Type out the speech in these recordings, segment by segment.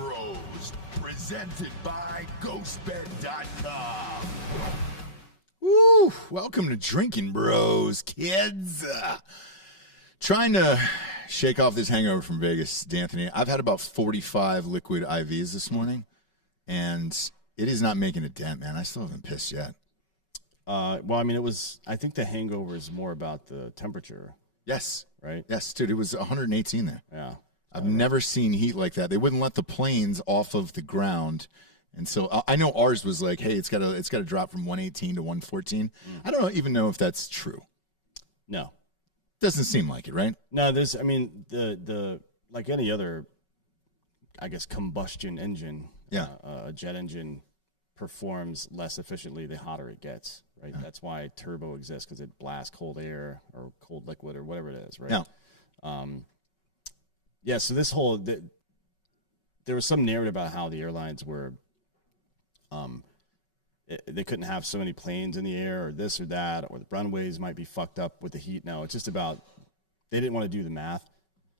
Bros, presented by GhostBed.com. Woo! Welcome to Drinkin' Bros, kids. Trying to shake off this hangover from Vegas, D'Anthony. I've had about 45 liquid IVs this morning, and it is not making a dent, man. I still haven't pissed yet. Well, I mean, I think the hangover is more about the temperature. Yes. Right? Yes, dude, it was 118 there. Yeah. I've never seen heat like that. They wouldn't let the planes off of the ground. And so I know ours was like, hey, it's got to drop from 118 to 114. I don't even know if that's true. No. Doesn't seem like it, right? No, the like any other, I guess, combustion engine, a jet engine performs less efficiently the hotter it gets, right? Yeah. That's why turbo exists, because it blasts cold air or cold liquid or whatever it is, right? Yeah. So this whole, there was some narrative about how the airlines were, they couldn't have so many planes in the air or this or that, or the runways might be fucked up with the heat. No, it's just about, they didn't want to do the math.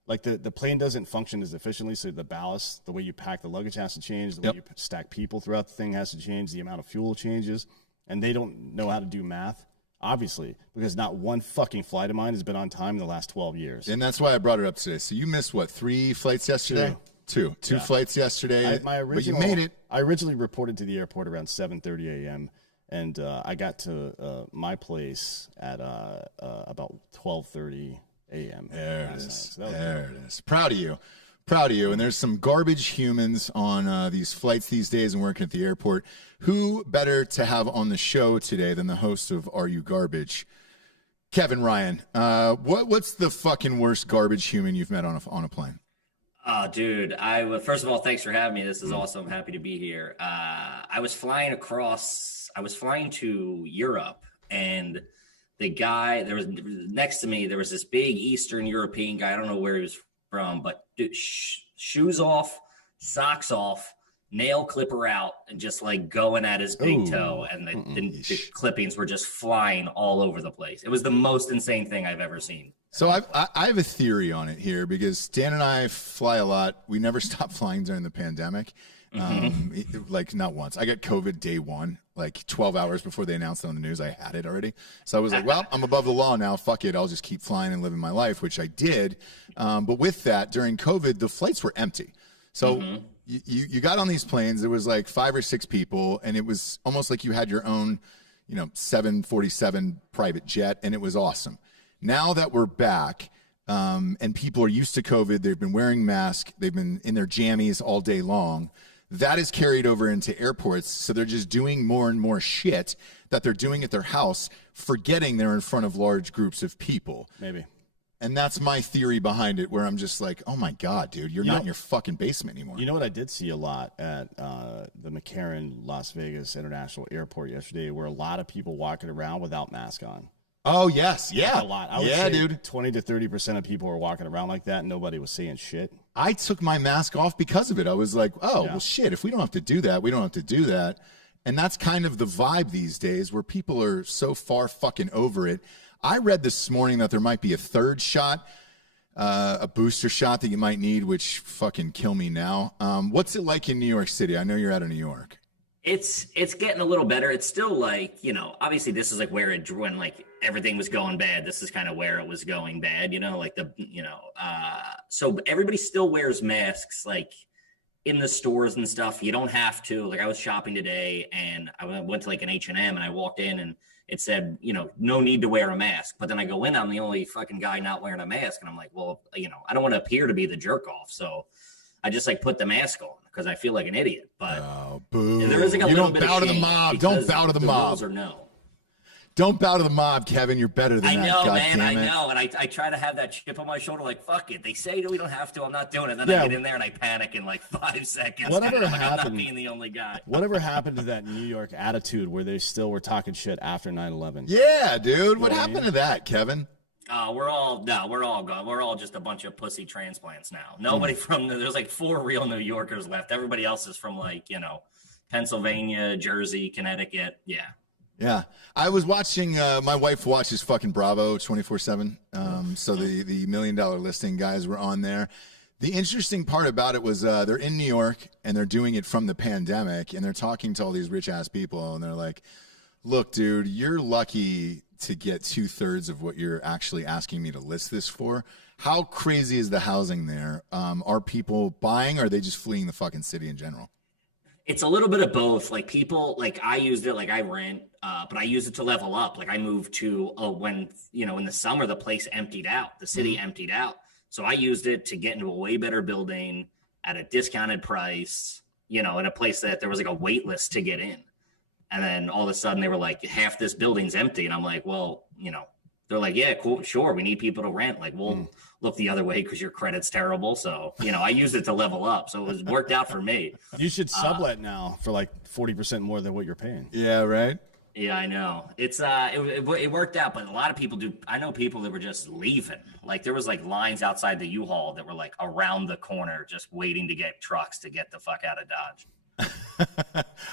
Like the plane doesn't function as efficiently, so the ballast, the way you pack the luggage has to change, the way you stack people throughout the thing has to change, the amount of fuel changes, and they don't know how to do math, obviously, because not one fucking flight of mine has been on time in the last 12 years. And that's why I brought it up today. So you missed, what, 3 flights yesterday? Two flights yesterday, but you made it. I originally reported to the airport around 7:30 a.m., and I got to my place at about 12:30 a.m. There it is. There it is. Proud of you. Proud of you. And there's some garbage humans on these flights these days and working at the airport. Who better to have on the show today than the host of Are You Garbage, Kevin Ryan? What's the fucking worst garbage human you've met on a plane? Oh, dude, first of all, thanks for having me. This is awesome. I'm happy to be here. I was flying to Europe, and the guy there was next to me, there was this big Eastern European guy. I don't know where he was from, but dude, shoes off, socks off, nail clipper out, and just like going at his big toe. And the clippings were just flying all over the place. It was the most insane thing I've ever seen. So I have a theory on it here, because Dan and I fly a lot. We never stopped flying during the pandemic. Like not once. I got COVID day one, like 12 hours before they announced it on the news. I had it already. So I was like, well, I'm above the law now. Fuck it. I'll just keep flying and living my life, which I did. But with that, during COVID, the flights were empty. So you got on these planes. There was like 5 or 6 people, and it was almost like you had your own, 747 private jet, and it was awesome. Now that we're back, and people are used to COVID, they've been wearing masks, they've been in their jammies all day long, that is carried over into airports, so they're just doing more and more shit that they're doing at their house, forgetting they're in front of large groups of people. Maybe. And that's my theory behind it, where I'm just like, oh my God, dude, you're not in your fucking basement anymore. You know what I did see a lot at the McCarran Las Vegas International Airport yesterday, where a lot of people walking around without masks on. Oh, yes. Yeah. A lot. I would say dude. 20 to 30% of people were walking around like that, and nobody was saying shit. I took my mask off because of it. I was like, well, shit, if we don't have to do that, we don't have to do that. And that's kind of the vibe these days, where people are so far fucking over it. I read this morning that there might be a third shot, a booster shot that you might need, which fucking kill me now. What's it like in New York City? I know you're out of New York. It's getting a little better. It's still like, obviously this is like where when like everything was going bad, this is kind of where it was going bad, so everybody still wears masks, like in the stores and stuff. You don't have to. Like I was shopping today, and I went to like an H&M, and I walked in, and it said, no need to wear a mask. But then I go in, I'm the only fucking guy not wearing a mask. And I'm like, well, I don't want to appear to be the jerk off. So I just like put the mask on because I feel like an idiot. But boo. There is like a you little don't bit bow of to the mob. Don't bow to the mob. Or no. Don't bow to the mob, Kevin. You're better than that. I know, God man. damn it. I know. And I try to have that chip on my shoulder, like, fuck it. They say that we don't have to. I'm not doing it. And then I get in there and I panic in like 5 seconds. Whatever happened, I'm not being the only guy. Whatever happened to that New York attitude where they still were talking shit after 9/11? Yeah, dude. What happened to that, Kevin? We're all gone. We're all just a bunch of pussy transplants now. Nobody there's like 4 real New Yorkers left. Everybody else is from like, Pennsylvania, Jersey, Connecticut. Yeah. Yeah. I was watching, my wife watches fucking Bravo 24/7. So the $1 Million Listing guys were on there. The interesting part about it was they're in New York and they're doing it from the pandemic, and they're talking to all these rich ass people, and they're like, look, dude, you're lucky to get 2/3 of what you're actually asking me to list this for. How crazy is the housing there? Are people buying, or are they just fleeing the fucking city in general? It's a little bit of both. Like people, like I used it, like I rent, but I use it to level up. Like I moved to when, in the summer, the place emptied out, the city emptied out. So I used it to get into a way better building at a discounted price, in a place that there was like a wait list to get in. And then all of a sudden they were like, half this building's empty. And I'm like, well, they're like, yeah, cool, sure. We need people to rent. Like, we'll look the other way because your credit's terrible. So, I used it to level up. So it was worked out for me. You should sublet now for like 40% more than what you're paying. Yeah, right. Yeah, I know. It's it worked out, but a lot of people do. I know people that were just leaving. Like there was like lines outside the U-Haul that were like around the corner, just waiting to get trucks to get the fuck out of Dodge.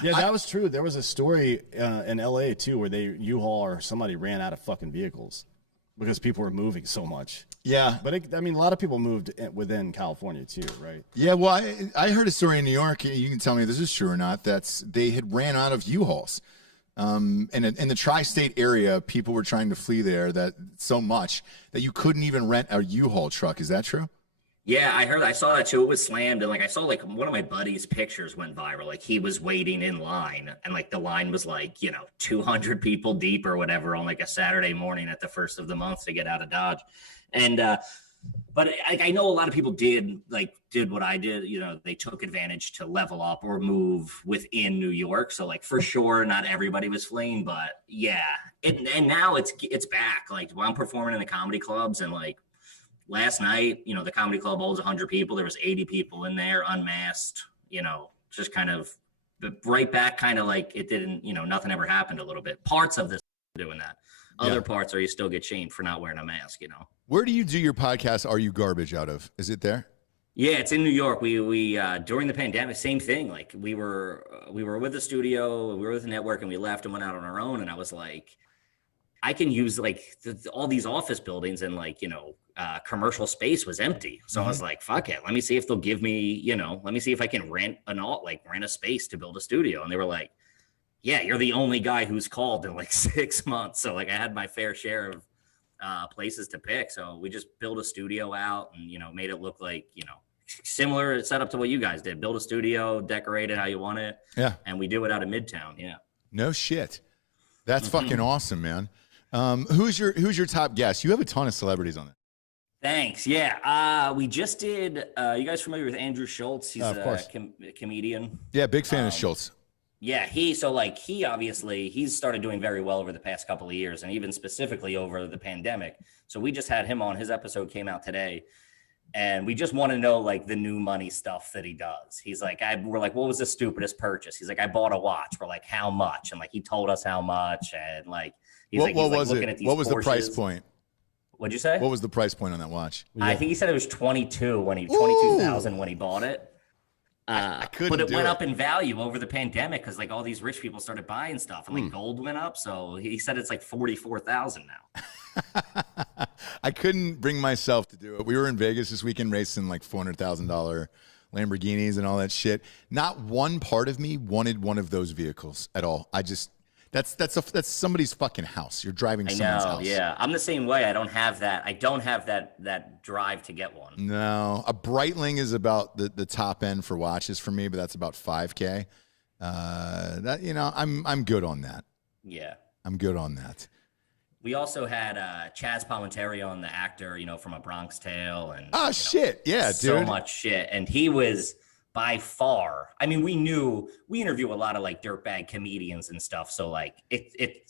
Yeah, that was true. There was a story in LA too where U-Haul or somebody ran out of fucking vehicles because people were moving so much. Yeah. But a lot of people moved within California too, right? Yeah, well, I heard a story in New York, you can tell me if this is true or not, they had ran out of U-Hauls. In the tri-state area, people were trying to flee there that so much that you couldn't even rent a U-Haul truck. Is that true? Yeah, I saw that too. It was slammed, and like I saw like one of my buddies' pictures went viral. Like he was waiting in line, and like the line was like 200 people deep or whatever on like a Saturday morning at the first of the month to get out of Dodge. And but I know a lot of people did what I did. They took advantage to level up or move within New York. So like for sure, not everybody was fleeing, but yeah. And now it's back. Like when I'm performing in the comedy clubs, and like last night, the comedy club holds 100 people. There was 80 people in there, unmasked. Just kind of right back, kind of like it didn't. Nothing ever happened. A little bit. Parts of this doing that. Other parts are you still get shamed for not wearing a mask. Where do you do your podcast? Are You Garbage out of? Is it there? Yeah, it's in New York. We during the pandemic, same thing. Like we were with the studio, we were with the network, and we left and went out on our own. And I was like, I can use like all these office buildings, and commercial space was empty. So I was like, fuck it. Let me see if they'll give me, let me see if I can rent a space to build a studio. And they were like, yeah, you're the only guy who's called in like 6 months. So like I had my fair share of places to pick. So we just built a studio out and, made it look like, similar setup to what you guys did. Build a studio, decorate it how you want it. Yeah. And we do it out of Midtown. Yeah. No shit. That's fucking awesome, man. Who's your top guest? You have a ton of celebrities on there. Thanks. Yeah. We just did, you guys familiar with Andrew Schultz? He's a comedian. Yeah. Big fan of Schultz. Yeah, he obviously he's started doing very well over the past couple of years, and even specifically over the pandemic. So we just had him on. His episode came out today, and we just want to know like the new money stuff that he does. He's like, we're like, what was the stupidest purchase? He's like, I bought a watch. We're like, how much? And like he told us how much, and like what was looking at these. What was Porsches. The price point? What'd you say? What was the price point on that watch? I think he said it was 22,000 when he bought it. But it went up in value over the pandemic because like all these rich people started buying stuff, and like gold went up. So he said it's like 44,000 now. I couldn't bring myself to do it. We were in Vegas this weekend racing like $400,000 Lamborghinis and all that shit. Not one part of me wanted one of those vehicles at all. That's somebody's fucking house. You're driving someone's house. Yeah. I'm the same way. I don't have that drive to get one. No. A Breitling is about the top end for watches for me, but that's about $5,000. I'm good on that. Yeah. I'm good on that. We also had Chaz Palminteri on, the actor, from A Bronx Tale, and shit. Yeah, dude. So much shit. And he was by far, I mean, we interview a lot of like dirtbag comedians and stuff. So like it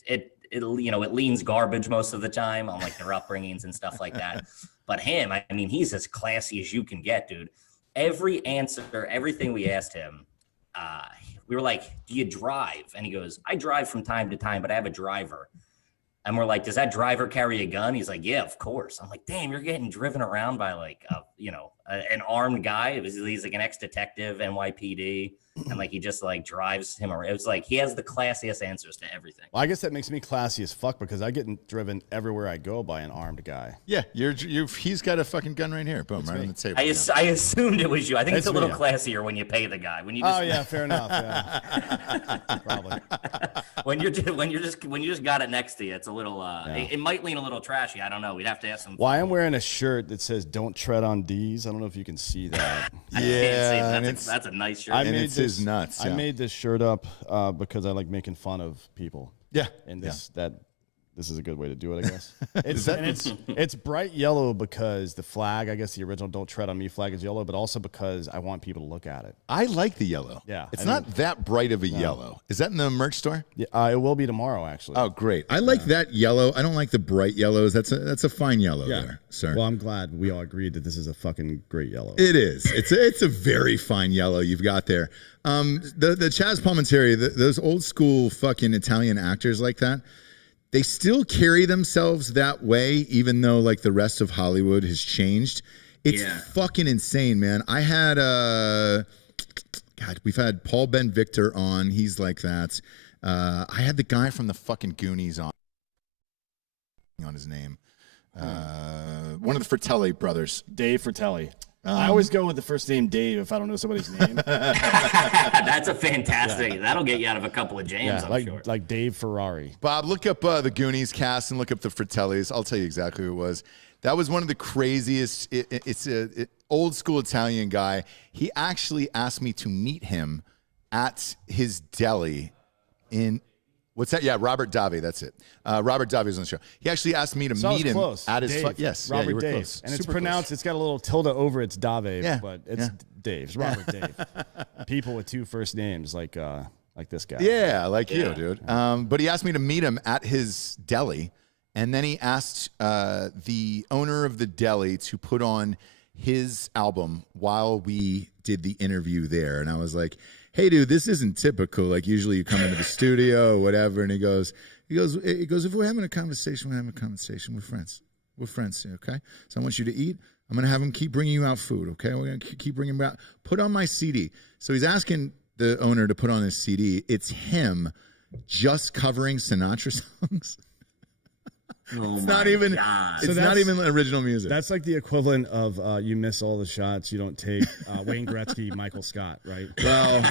leans garbage most of the time on like their upbringings and stuff like that. But him, I mean, he's as classy as you can get, dude. Every answer, everything we asked him, we were like, do you drive? And he goes, I drive from time to time, but I have a driver. And we're like, does that driver carry a gun? He's like, yeah, of course. I'm like, damn, you're getting driven around by like an armed guy. He's like an ex-detective, NYPD, and like he just like drives him around. It was like he has the classiest answers to everything. Well, I guess that makes me classy as fuck because I get driven everywhere I go by an armed guy. Yeah, he's got a fucking gun right here. Boom, right on the table. I assumed it was you. I think it's a little classier when you pay the guy. When you just, yeah, fair enough. Yeah. Probably. when you just got it next to you, it's a little. It might lean a little trashy. I don't know. We'd have to ask some. Well, I am wearing a shirt that says "Don't tread on D's." I don't know if you can see that. Yeah, that's a nice shirt. And it's his nuts. I made this shirt up because I like making fun of people. Yeah, and this is a good way to do it, I guess. It's bright yellow because the flag, I guess the original "Don't Tread on Me" flag is yellow, but also because I want people to look at it. I like the yellow. Yeah, it's not that bright of a yellow. Is that in the merch store? Yeah, it will be tomorrow, actually. Oh, great! I like that yellow. I don't like the bright yellows. That's a fine yellow there, sir. Well, I'm glad we all agreed that this is a fucking great yellow. It is. It's a very fine yellow you've got there. The Chaz Palminteri, those old school fucking Italian actors like that. They still carry themselves that way, even though like the rest of Hollywood has changed. It's fucking insane, man. I had we've had Paul Ben Victor on. He's like that. I had the guy from the fucking Goonies on his name. One of the Fratelli brothers. Dave Fratelli. I always go with the first name Dave if I don't know somebody's name. That's a fantastic. That'll get you out of a couple of jams. I'm sure. Like Dave Ferrari. Bob, look up the Goonies cast and look up the Fratellis. I'll tell you exactly who it was. That was one of the craziest. It's an old school Italian guy. He actually asked me to meet him at his deli in. What's that? Yeah, Robert Davi. That's it. Robert Davi was on the show. He actually asked me to meet him at his. Yes, Robert you were Dave. close. And it's pronounced. It's got a little tilde over its Dave, but it's Dave's. Robert Dave. People with two first names like this guy. Yeah, like you, dude. But he asked me to meet him at his deli, and then he asked the owner of the deli to put on his album while we did the interview there, and I was like, hey, dude, this isn't typical. Like, usually you come into the studio or whatever, and he goes, if we're having a conversation, we're having a conversation. We're friends. We're friends, okay? So I want you to eat. I'm going to have him keep bringing you out food, okay? We're going to keep bringing him out. Put on my CD. So he's asking the owner to put on his CD. It's him just covering Sinatra songs. It's not even original music. That's like the equivalent of you miss all the shots you don't take. Wayne Gretzky, Michael Scott, right? Well,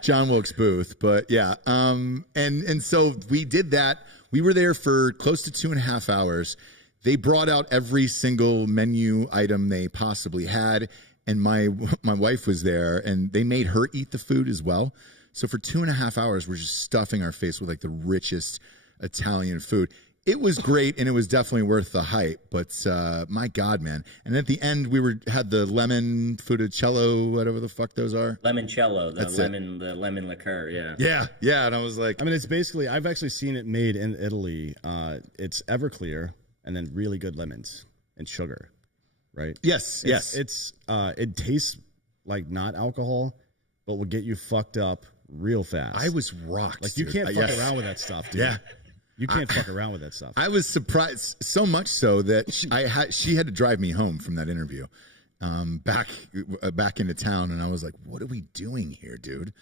John Wilkes Booth, but yeah. And so we did that. We were there for close to 2.5 hours. They brought out every single menu item they possibly had, and my wife was there, and they made her eat the food as well. So for 2.5 hours, we're just stuffing our face with like the richest Italian food. It was great, and it was definitely worth the hype. But my God, man! And at the end, we had the lemon funicello, whatever the fuck those are. Limoncello, the lemon liqueur. Yeah. And I was like, I mean, it's basically I've actually seen it made in Italy. It's Everclear and then really good lemons and sugar, right? Yes. It tastes like not alcohol, but will get you fucked up real fast. I was rocked. Like you can't fuck around with that stuff, dude. Yeah. You can't fuck around with that stuff. I was surprised, so much so that she had to drive me home from that interview, back into town, and I was like, "What are we doing here, dude?"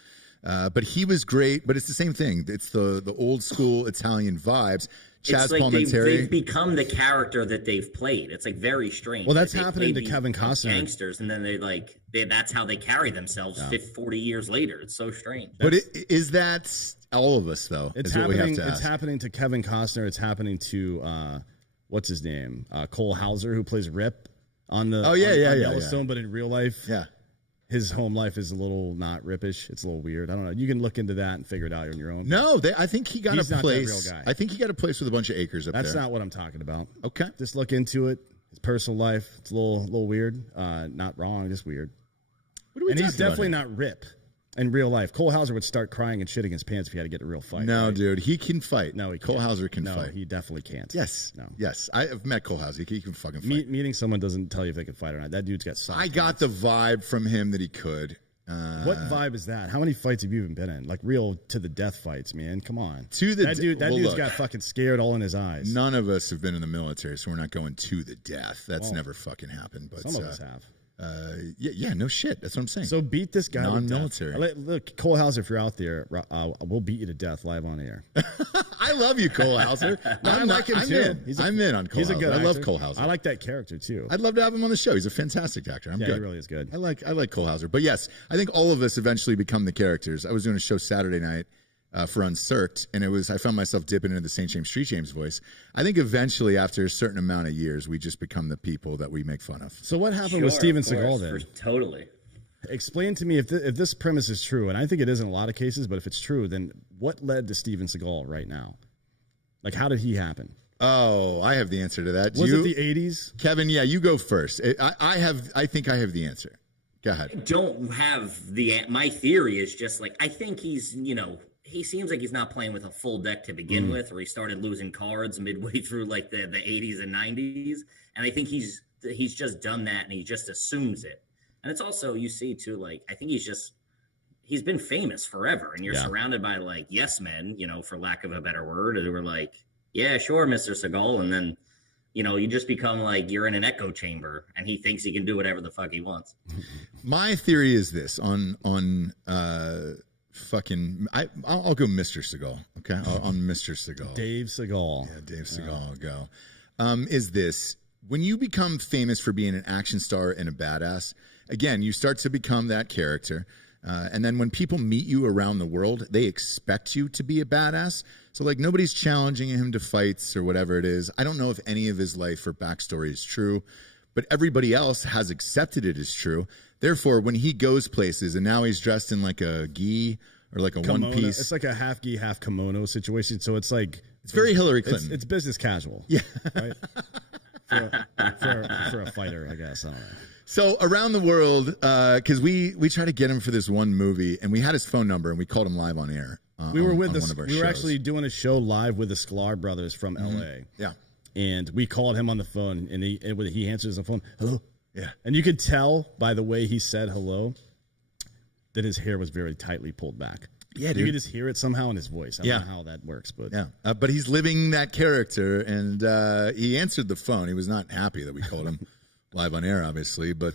But he was great. But it's the same thing. It's the old school Italian vibes. Chaz Palminteri. They've become the character that they've played. It's like very strange. Well, that's happening to Kevin Costner. Gangsters, and then that's how they carry themselves 40 years later. It's so strange. But is that all of us, though? It's happening. It's happening to Kevin Costner. It's happening to what's his name? Cole Hauser, who plays Rip on the Yellowstone, but in real life, his home life is a little not Rippish. It's a little weird. I don't know. You can look into that and figure it out on your own. No, I think he got He's a place. Not that real guy. I think he got a place with a bunch of acres up there. That's not what I'm talking about. Okay, just look into it. His personal life. It's a little weird. Not wrong, just weird. And he's definitely not Rip in real life. Cole Hauser would start crying and shitting his pants if he had to get a real fight. No, dude, he can fight. No, Cole Hauser can fight. No, he definitely can't. Yes, no, yes. I've met Cole Hauser. He can fucking fight. Meeting someone doesn't tell you if they can fight or not. That dude's got soft I got the vibe from him that he could. What vibe is that? How many fights have you even been in? Like real to the death fights, man. Come on. That dude's got fucking scared all in his eyes. None of us have been in the military, so we're not going to the death. That's never fucking happened. But some of us have. Yeah, no shit. That's what I'm saying. So beat this guy. Non-military. Look, Cole Hauser, if you're out there, we'll beat you to death live on air. I love you, Cole Hauser. I like him too. I'm in on Cole Hauser. Good I actor. love Cole Hauser. I like that character too. I'd love to have him on the show. He's a fantastic actor. I'm good. He really is good. I like Cole Hauser. But yes, I think all of us eventually become the characters. I was doing a show Saturday night for Uncirked, and I found myself dipping into the St. James Street James voice. I think eventually, after a certain amount of years, we just become the people that we make fun of. So what happened with Steven Seagal then? Totally. Explain to me if this premise is true, and I think it is in a lot of cases, but if it's true, then what led to Steven Seagal right now? Like, how did he happen? Oh, I have the answer to that. Was it the 80s? Kevin, yeah, you go first. I think I have the answer. Go ahead. I don't have my theory is just like, I think he's, he seems like he's not playing with a full deck to begin with, or he started losing cards midway through like the 80s and 90s. And I think he's just done that and he just assumes it. And it's also, you see too, like, I think he's been famous forever, and you're surrounded by like yes men, for lack of a better word, who are like, yeah, sure, Mr. Seagal. And then, you just become like, you're in an echo chamber and he thinks he can do whatever the fuck he wants. My theory is this on I'll go Mr. Seagal. Okay. On Mr. Seagal. Dave Seagal. Yeah, Dave Seagal. I'll go. Is this when you become famous for being an action star and a badass, again, you start to become that character. And then when people meet you around the world, they expect you to be a badass. So like nobody's challenging him to fights or whatever it is. I don't know if any of his life or backstory is true, but everybody else has accepted it as true. Therefore, when he goes places and now he's dressed in like a gi or like a kimono. one piece. It's like a half gi, half kimono situation. So it's like it's very Hillary Clinton. It's business casual. Yeah. Right? for a fighter, I guess. I don't know. So around the world, because we tried to get him for this one movie, and we had his phone number, and we called him live on air. We were shows. actually doing a show live with the Sklar brothers from L.A. Yeah, and we called him on the phone, and he answers the phone. Hello. Yeah, and you could tell by the way he said hello that his hair was very tightly pulled back. Yeah, dude. You could just hear it somehow in his voice. I don't know how that works, but but he's living that character, and he answered the phone. He was not happy that we called him live on air, obviously, but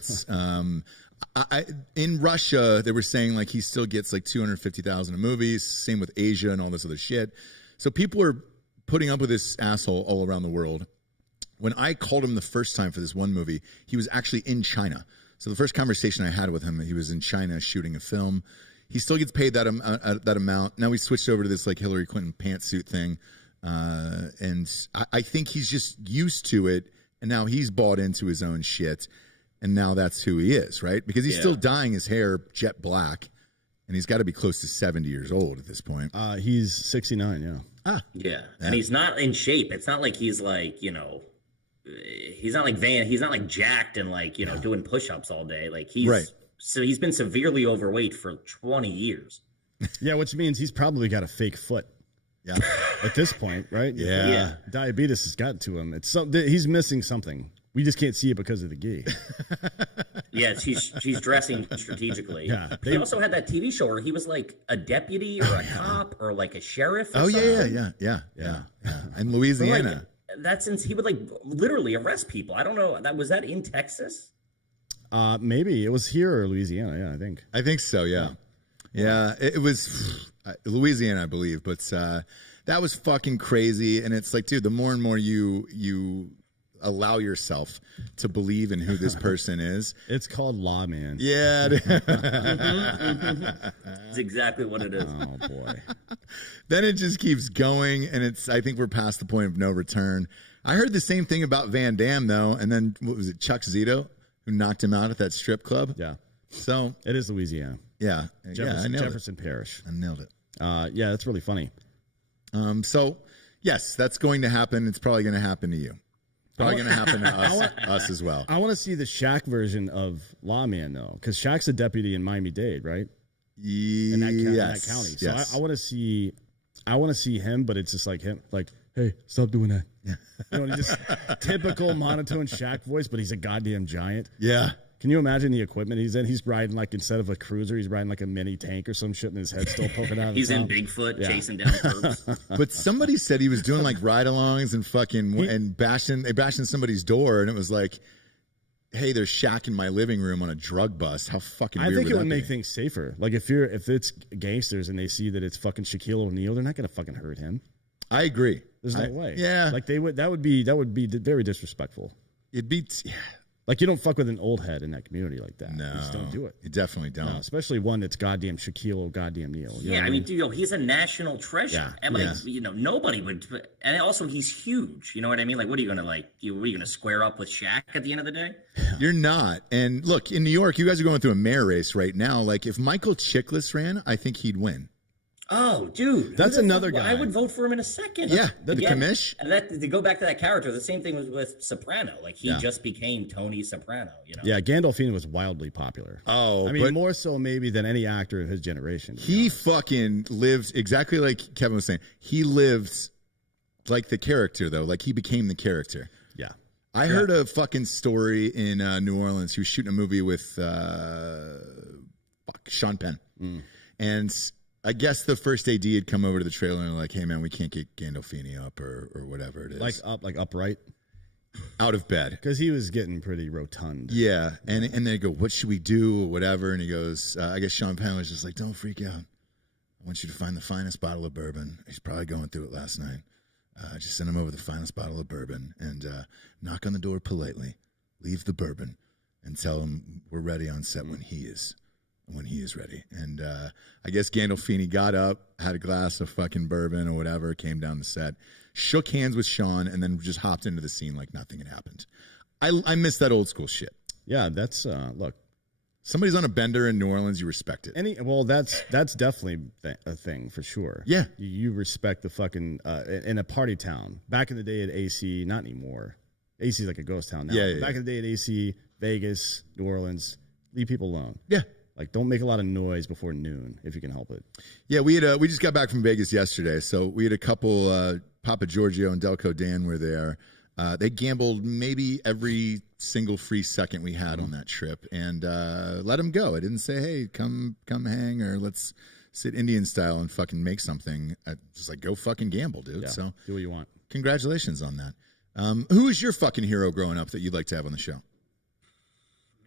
in Russia, they were saying like he still gets like $250,000 a movie. Same with Asia and all this other shit. So people are putting up with this asshole all around the world. When I called him the first time for this one movie, he was actually in China. So the first conversation I had with him, he was in China shooting a film. He still gets paid that amount. Now we switched over to this like Hillary Clinton pantsuit thing, and I think he's just used to it. And now he's bought into his own shit, and now that's who he is, right? Because he's still dyeing his hair jet black, and he's got to be close to 70 years old at this point. He's 69, yeah. And he's not in shape. It's not like he's like, he's not like jacked and like, doing push-ups all day. Like so he's been severely overweight for 20 years. Yeah, which means he's probably got a fake foot. Yeah. At this point, right? Yeah. Diabetes has gotten to him. He's missing something. We just can't see it because of the gi. Yeah, she's dressing strategically. Yeah. He also had that TV show where he was like a deputy or a cop or like a sheriff. Or something. Yeah. In Louisiana. Like, that's since he would like literally arrest people. I don't know. Was that in Texas? Maybe it was here or Louisiana. Yeah, I think so. Yeah. It was Louisiana, I believe, but that was fucking crazy. And it's like, dude, the more and more you allow yourself to believe in who this person is, it's called law, man. Yeah, it's exactly what it is. Oh boy. Then it just keeps going, and I think we're past the point of no return. I heard the same thing about Van Damme though, and then what was it, Chuck Zito, who knocked him out at that strip club? Yeah. So it is Louisiana. Yeah. Jefferson Parish. I nailed it. Yeah, that's really funny. So, yes, that's going to happen. It's probably going to happen to you. Probably going to happen to us as well. I want to see the Shaq version of Lawman, though, because Shaq's a deputy in Miami-Dade, right? In that county. So yes. I want to see him, but it's just like him, like, hey, stop doing that. Yeah. Just typical monotone Shaq voice, but he's a goddamn giant. Yeah. Can you imagine the equipment he's in? He's riding like, instead of a cruiser, he's riding like a mini tank or some shit, and his head's still poking out. He's in Bigfoot chasing down curves. But somebody said he was doing like ride-alongs and fucking bashing somebody's door, and it was like, hey, they're shacking my living room on a drug bust. How fucking weird I think would it would that make be? things safer. Like if it's gangsters and they see that it's fucking Shaquille O'Neal, they're not gonna fucking hurt him. I agree. There's no way. Yeah. Like that would be very disrespectful. It'd be Like you don't fuck with an old head in that community like that. no. You just don't do it. You definitely don't. No, especially one that's goddamn Shaquille or goddamn Neal. You know Yeah, what I mean, dude, he's a national treasure. Yeah, And like, yeah. nobody would. And also, he's huge. You know what I mean? Like, what are you gonna like? What are you gonna square up with Shaq at the end of the day? You're not. And look, in New York, you guys are going through a mayor race right now. Like if Michael Chiklis ran, I think he'd win. Oh, dude, That's who the another fuck- guy. I would vote for him in a second. Yeah, the Again, commish. And that to go back to that character, the same thing was with Soprano. Like he just became Tony Soprano. You know? Yeah, Gandolfini was wildly popular. Oh, I mean, but more so maybe than any actor of his generation. he fucking lives exactly like Kevin was saying. He lives like the character, though. Like he became the character. Yeah. I heard a fucking story in New Orleans. He was shooting a movie with Sean Penn. And I guess the first AD had come over to the trailer and like, hey, man, we can't get Gandolfini up or whatever it is. Like upright. Out of bed. Because he was getting pretty rotund. Yeah. And they go, what should we do or whatever? And he goes, I guess Sean Penn was just like, don't freak out. I want you to find the finest bottle of bourbon. He's probably going through it last night. Just send him over the finest bottle of bourbon and knock on the door politely. Leave the bourbon and tell him we're ready on set when he is ready. And I guess Gandolfini got up, had a glass of fucking bourbon or whatever, came down the set, shook hands with Sean, and then just hopped into the scene like nothing had happened. I miss that old school shit. Yeah, that's look. Somebody's on a bender in New Orleans, you respect it. Well, that's definitely a thing for sure. Yeah. You respect the fucking in a party town. Back in the day at AC, not anymore. AC is like a ghost town now. Yeah. Back in the day at AC, Vegas, New Orleans, leave people alone. Yeah. Like, don't make a lot of noise before noon if you can help it. Yeah, we just got back from Vegas yesterday, so we had a couple. Papa Giorgio and Delco Dan were there. They gambled maybe every single free second we had on that trip, and let them go. I didn't say, "Hey, come hang," or "Let's sit Indian style and fucking make something." Just like go fucking gamble, dude. Yeah, So do what you want. congratulations on that. Who is your fucking hero growing up that you'd like to have on the show?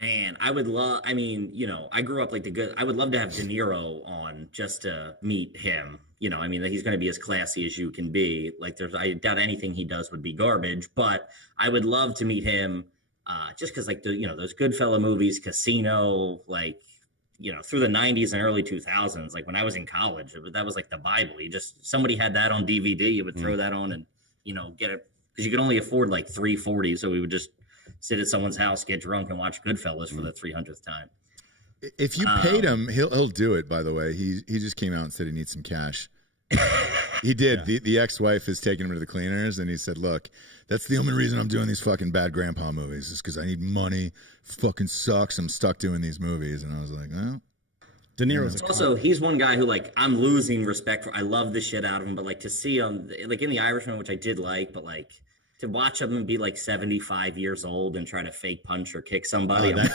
Man, I would love. I mean, I grew up like I would love to have De Niro on just to meet him. I mean, he's going to be as classy as you can be. Like, I doubt anything he does would be garbage, but I would love to meet him, just because, like, those Goodfella movies, Casino, like, through the '90s and early 2000s. Like when I was in college, that was like the Bible. Somebody had that on DVD. You would throw that on and get it because you could only afford like $3.40. So we would just sit at someone's house, get drunk, and watch Goodfellas for the 300th time. If you paid him, he'll do it. By the way, he just came out and said he needs some cash. He did. Yeah. The ex-wife has taken him to the cleaners, and he said, "Look, that's the only reason I'm doing these fucking bad grandpa movies is because I need money. Fucking sucks. I'm stuck doing these movies." And I was like, "Well." De Niro's also he's one guy who like I'm losing respect for. I love the shit out of him, but like to see him like in The Irishman, which I did like, but like to watch him be like 75 years old and try to fake punch or kick somebody. Dan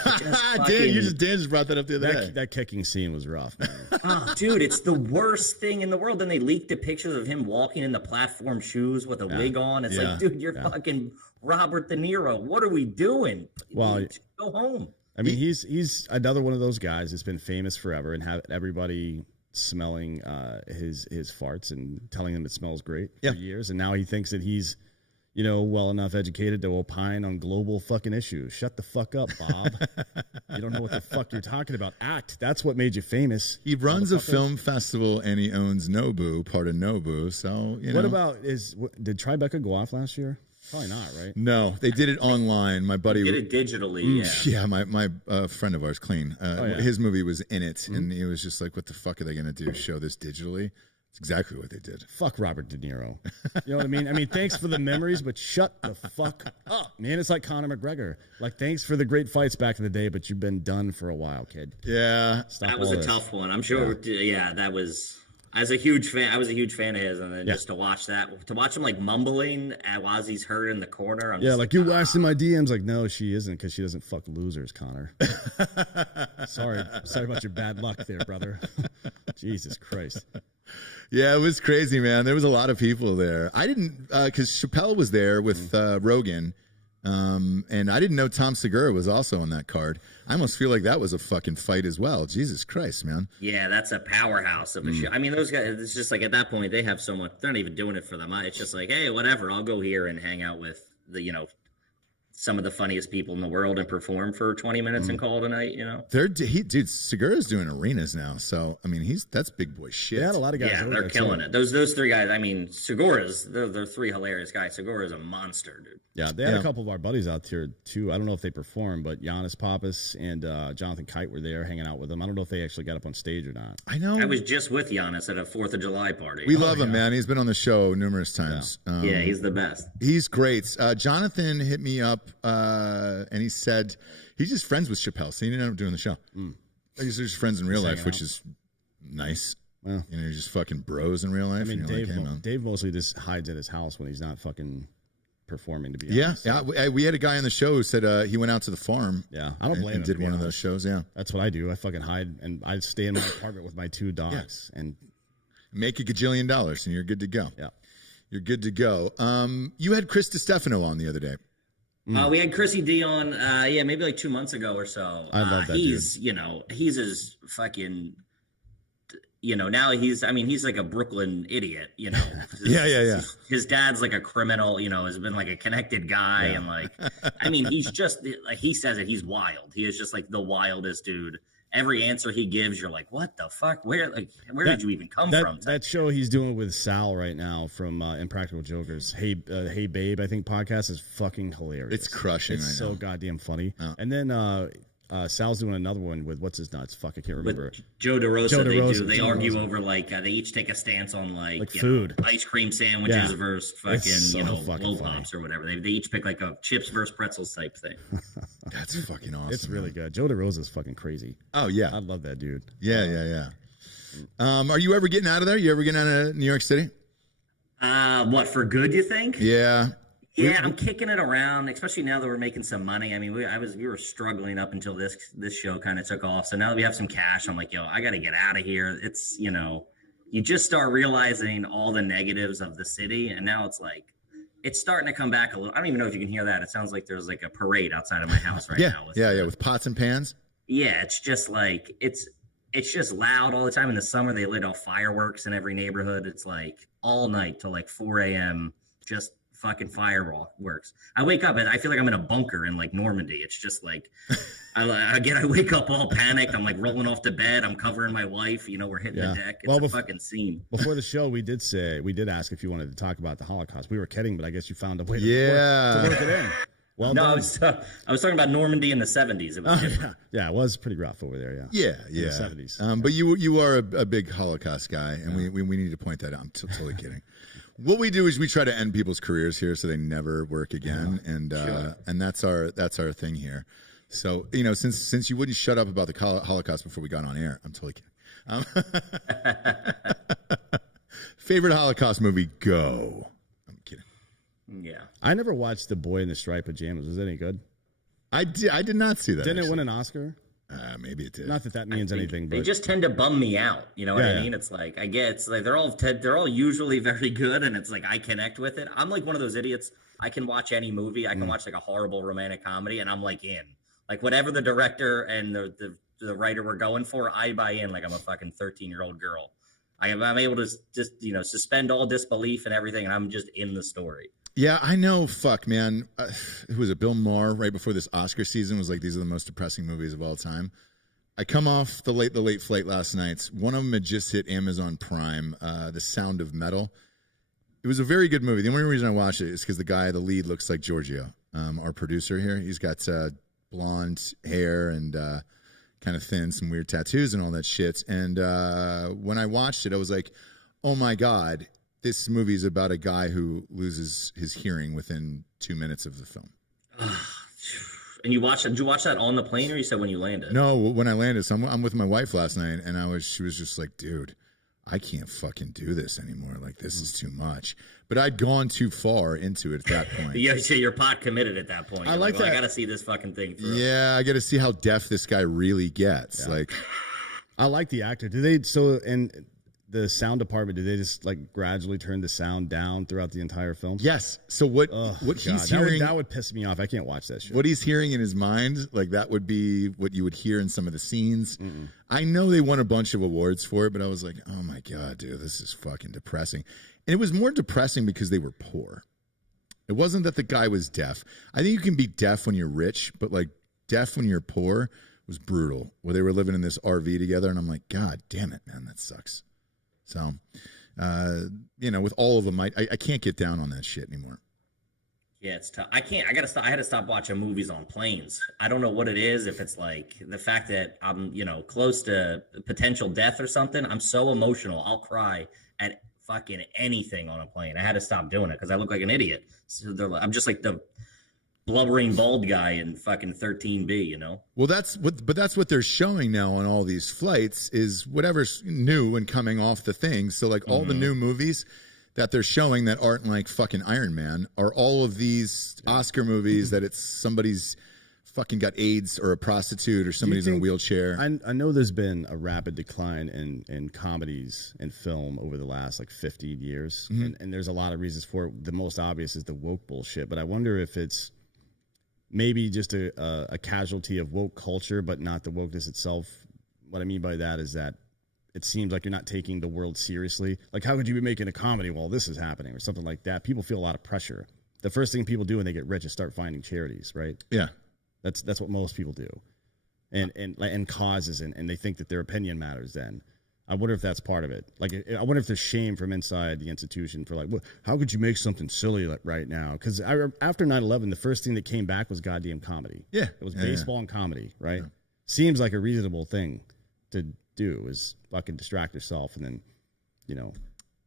just brought that up the other day. That kicking scene was rough, man. Oh, dude, it's the worst thing in the world. Then they leaked the pictures of him walking in the platform shoes with a wig on. It's like, dude, you're fucking Robert De Niro. What are we doing? Well, go home. I mean, he's another one of those guys that's been famous forever and have everybody smelling his farts and telling him it smells great for years. And now he thinks that he's well enough educated to opine on global fucking issues. Shut the fuck up, Bob. You don't know what the fuck you're talking about. Act. That's what made you famous. He runs a film festival and he owns Nobu, part of Nobu. So, What about did Tribeca go off last year? Probably not, right? No, they did it online. My buddy did it digitally. Yeah, my friend of ours, Clean. His movie was in it, and he was just like, "What the fuck are they gonna do? Show this digitally?" It's exactly what they did. Fuck Robert De Niro. You know what I mean? I mean, thanks for the memories, but shut the fuck up, man. It's like Conor McGregor. Like, thanks for the great fights back in the day, but you've been done for a while, kid. Yeah, that was a tough one. I'm sure. Yeah, that was. I was a huge fan of his, and then just to watch him like mumbling while he's hurt in the corner. I'm just like you're waxing my DMs. Like, no, she isn't, because she doesn't fuck losers, Connor. Sorry about your bad luck there, brother. Jesus Christ. Yeah, it was crazy, man. There was a lot of people there. I didn't, because Chappelle was there with Rogan, and I didn't know Tom Segura was also on that card. I almost feel like that was a fucking fight as well. Jesus Christ, man. Yeah, that's a powerhouse of a show. I mean, those guys, it's just like at that point, they have so much, they're not even doing it for them. It's just like, hey, whatever, I'll go here and hang out with some of the funniest people in the world and perform for 20 minutes and call it a night, Dude, Segura's doing arenas now, so I mean, that's big boy shit. They had a lot of guys. Yeah, they're killing it. Those three guys. I mean, Segura's they're three hilarious guys. Segura's a monster, dude. Yeah, they had a couple of our buddies out here too. I don't know if they performed, but Giannis Pappas and Jonathan Kite were there hanging out with them. I don't know if they actually got up on stage or not. I know. I was just with Giannis at a 4th of July party. We love him, man. He's been on the show numerous times. Yeah, he's the best. He's great. Jonathan hit me up, and he said he's just friends with Chappelle, so he ended up doing the show. He's just friends in real life, which is nice. Well, you're just fucking bros in real life. I mean, Dave mostly just hides at his house when he's not fucking performing, to be honest. Yeah. We had a guy on the show who said he went out to the farm. Yeah, I don't blame him. And did one of those shows. Yeah, that's what I do. I fucking hide, and I stay in my apartment with my 2 dogs and make $1 gajillion, and you're good to go. Yeah, you're good to go. You had Chris DiStefano on the other day. We had Chrissy D on, maybe like 2 months ago or so. I love that he's, dude. He's as fucking, now he's like a Brooklyn idiot, Yeah. His dad's like a criminal, has been like a connected guy. And like, I mean, he's just, like he says it, he's wild. He is just like the wildest dude. Every answer he gives, you're like, what the fuck? Where did you even come from? That show he's doing with Sal right now from Impractical Jokers, Hey Babe, I think podcast is fucking hilarious. It's crushing. It's so goddamn funny. Oh. And then Sal's doing another one with what's his nuts? Fuck, I can't remember. With Joe DeRosa. They argue over like they each take a stance on like food, ice cream sandwiches versus fucking fucking blow pops or whatever. They each pick like a chips versus pretzels type thing. That's fucking awesome. It's really good. Joe DeRosa is fucking crazy. Oh yeah, I love that dude. Yeah. Are you ever getting out of there? You ever getting out of New York City? What, for good? You think? Yeah. Yeah, I'm kicking it around, especially now that we're making some money. I mean, we were struggling up until this show kind of took off. So now that we have some cash, I'm like, I got to get out of here. It's, you just start realizing all the negatives of the city, and now it's like it's starting to come back a little. I don't even know if you can hear that. It sounds like there's like a parade outside of my house right now. With pots and pans. Yeah, it's just like it's just loud all the time. In the summer, they lit off fireworks in every neighborhood. It's like all night till like 4 a.m. just fucking fireworks. I wake up and I feel like I'm in a bunker in like Normandy. It's just like I wake up all panicked. I'm like rolling off the bed. I'm covering my wife. We're hitting the deck. It's a fucking scene. Before the show, we did ask if you wanted to talk about the Holocaust. We were kidding, but I guess you found a way to work it in. Well, no, I was talking about Normandy in the 70s. It was it was pretty rough over there. Yeah. In the 70s. But you are a big Holocaust guy, and we need to point that out. I'm totally kidding. What we do is we try to end people's careers here so they never work again, and that's our thing here. So since you wouldn't shut up about the Holocaust before we got on air, I'm totally kidding. Favorite Holocaust movie? Go. I'm kidding. Yeah. I never watched The Boy in the Striped Pajamas. Was it any good? I did not see that. Didn't it win an Oscar? Maybe it did. Not that means anything, but they just tend to bum me out. You know what I mean? It's like it's like they're all usually very good, and it's like I connect with it. I'm like one of those idiots. I can watch any movie. I can watch like a horrible romantic comedy, and I'm like in. Like whatever the director and the writer were going for, I buy in. Like I'm a fucking 13-year-old girl. I'm able to just suspend all disbelief and everything, and I'm just in the story. Yeah, I know. Fuck, man. Who was it? Bill Maher, right before this Oscar season, was like, these are the most depressing movies of all time. I come off the late flight last night. One of them had just hit Amazon Prime, The Sound of Metal. It was a very good movie. The only reason I watched it is because the lead looks like Giorgio, our producer here. He's got blonde hair and kind of thin, some weird tattoos and all that shit. And when I watched it, I was like, oh my God. This movie is about a guy who loses his hearing within 2 minutes of the film. And you watched? Did you watch that on the plane, or you said when you landed? No, when I landed. So I'm with my wife last night, and she was just like, "Dude, I can't fucking do this anymore. Like, this is too much. But I'd gone too far into it at that point. Yeah, so you're pot committed at that point. You're I like that. I got to see this fucking thing through. Yeah, I got to see how deaf this guy really gets. Yeah. Like, I like the actor. Do they in the sound department? Do they just like gradually turn the sound down throughout the entire film? yes. So what he's hearing, that would piss me off. I can't watch that shit. what he's hearing in his mind, like that would be what you would hear in some of the scenes. I know they won a bunch of awards for it, but I was like, oh my God, dude, this is fucking depressing. And it was more depressing because they were poor. It wasn't that the guy was deaf. I think you can be deaf when you're rich, but like deaf when you're poor was brutal. Where they were living in this RV together, and I'm like, God damn it, man, that sucks. So, with all of them, I can't get down on that shit anymore. Yeah, it's tough. I can't. I gotta stop. I had to stop watching movies on planes. I don't know what it is. If it's like the fact that I'm, close to potential death or something. I'm so emotional. I'll cry at fucking anything on a plane. I had to stop doing it because I look like an idiot. So I'm just like the blubbering bald guy in fucking 13B. Well, that's what they're showing now on all these flights is whatever's new and coming off the thing. So like all the new movies that they're showing that aren't like fucking Iron Man are all of these Oscar movies that it's somebody's fucking got AIDS or a prostitute or somebody's in a wheelchair. I know there's been a rapid decline in comedies and film over the last like 15 years. And there's a lot of reasons for it. The most obvious is the woke bullshit. But I wonder if it's maybe just a casualty of woke culture, but not the wokeness itself. What I mean by that is that it seems like you're not taking the world seriously. Like, how could you be making a comedy while this is happening or something like that? People feel a lot of pressure. The first thing people do when they get rich is start finding charities, right? Yeah. That's what most people do. And causes, and they think that their opinion matters then. I wonder if that's part of it. Like, I wonder if there's shame from inside the institution for like, how could you make something silly like right now? Because after 9/11, the first thing that came back was goddamn comedy. Yeah. It was baseball and comedy, right? Yeah. Seems like a reasonable thing to do is fucking distract yourself and then,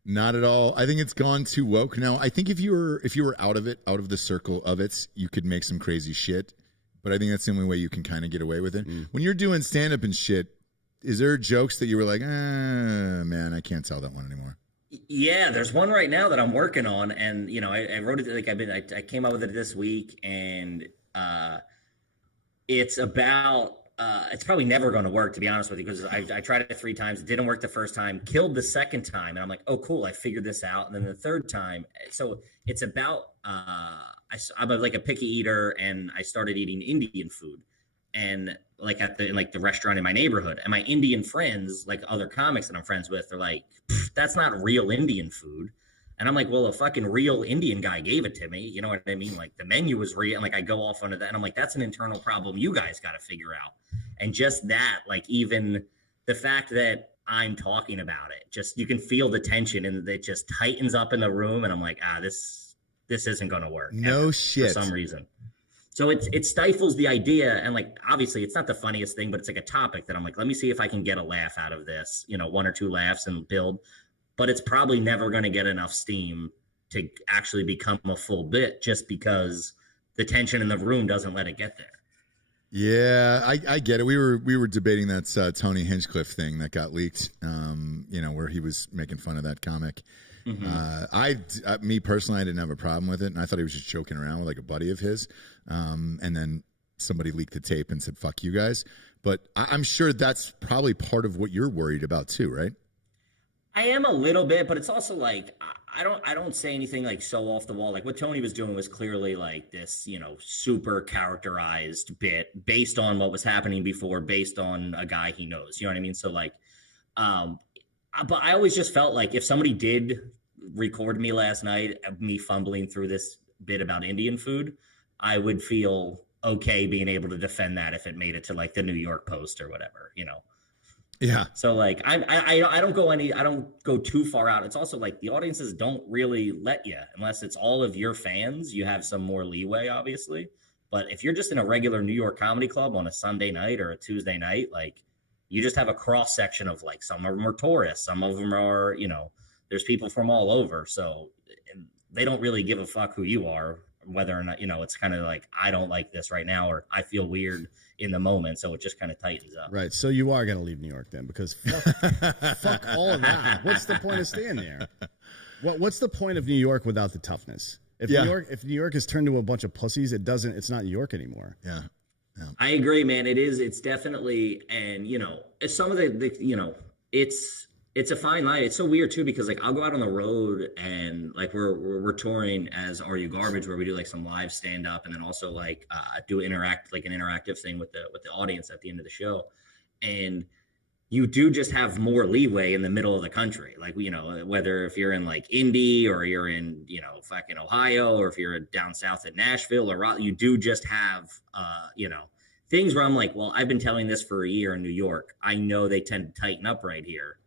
Not at all. I think it's gone too woke now. I think if you were out of it, out of the circle of it, you could make some crazy shit. But I think that's the only way you can kind of get away with it. When you're doing stand-up and shit, is there jokes that you were like, man, I can't tell that one anymore? Yeah, there's one right now that I'm working on, and I wrote it like I came out with it this week, and it's about it's probably never going to work, to be honest with you, because I tried it 3 times, it didn't work the first time, killed the second time, and I'm like, oh cool, I figured this out, and then the third time, so it's about I'm like a picky eater, and I started eating Indian food. And like in the restaurant in my neighborhood, and my Indian friends, like other comics that I'm friends with, they're like, that's not real Indian food. And I'm like, well, a fucking real Indian guy gave it to me. You know what I mean? Like the menu was real. And like, I go off onto that, and I'm like, that's an internal problem you guys got to figure out. And just that, like even the fact that I'm talking about it, just, you can feel the tension and it just tightens up in the room. And I'm like, this isn't going to work. No shit. For some reason. So it stifles the idea, and like obviously it's not the funniest thing, but it's like a topic that I'm like, let me see if I can get a laugh out of this, 1 or 2 laughs and build. But it's probably never going to get enough steam to actually become a full bit, just because the tension in the room doesn't let it get there. Yeah, I get it. We were debating that Tony Hinchcliffe thing that got leaked, where he was making fun of that comic. Me personally, I didn't have a problem with it, and I thought he was just joking around with like a buddy of his. And then somebody leaked the tape and said, "Fuck you guys." But I'm sure that's probably part of what you're worried about too, right? I am a little bit, but it's also like I don't say anything like so off the wall. Like what Tony was doing was clearly like this, super characterized bit based on what was happening before, based on a guy he knows. You know what I mean? So like, but I always just felt like if somebody did record me last night, me fumbling through this bit about Indian food, I would feel okay being able to defend that if it made it to like the New York Post or whatever, Yeah. So like I don't go too far out. It's also like the audiences don't really let you unless it's all of your fans. You have some more leeway, obviously. But if you're just in a regular New York comedy club on a Sunday night or a Tuesday night, like you just have a cross section of like some of them are tourists, some of them are, there's people from all over. So they don't really give a fuck who you are. whether or not, it's kind of like, I don't like this right now, or I feel weird in the moment. So it just kind of tightens up. Right. So you are going to leave New York then, because fuck all of that. What's the point of staying there? What's the point of New York without the toughness? If New York is turned to a bunch of pussies, it's not New York anymore. Yeah. I agree, man. It's definitely, and some of it's a fine line. It's so weird too, because like I'll go out on the road and like we're touring as Are You Garbage, where we do like some live stand up, and then also like do an interactive thing with the audience at the end of the show. And you do just have more leeway in the middle of the country. Like, whether if you're in like Indy or you're in, fucking Ohio, or if you're down south at Nashville or you do just have, things where I'm like, well, I've been telling this for a year in New York. I know they tend to tighten up right here.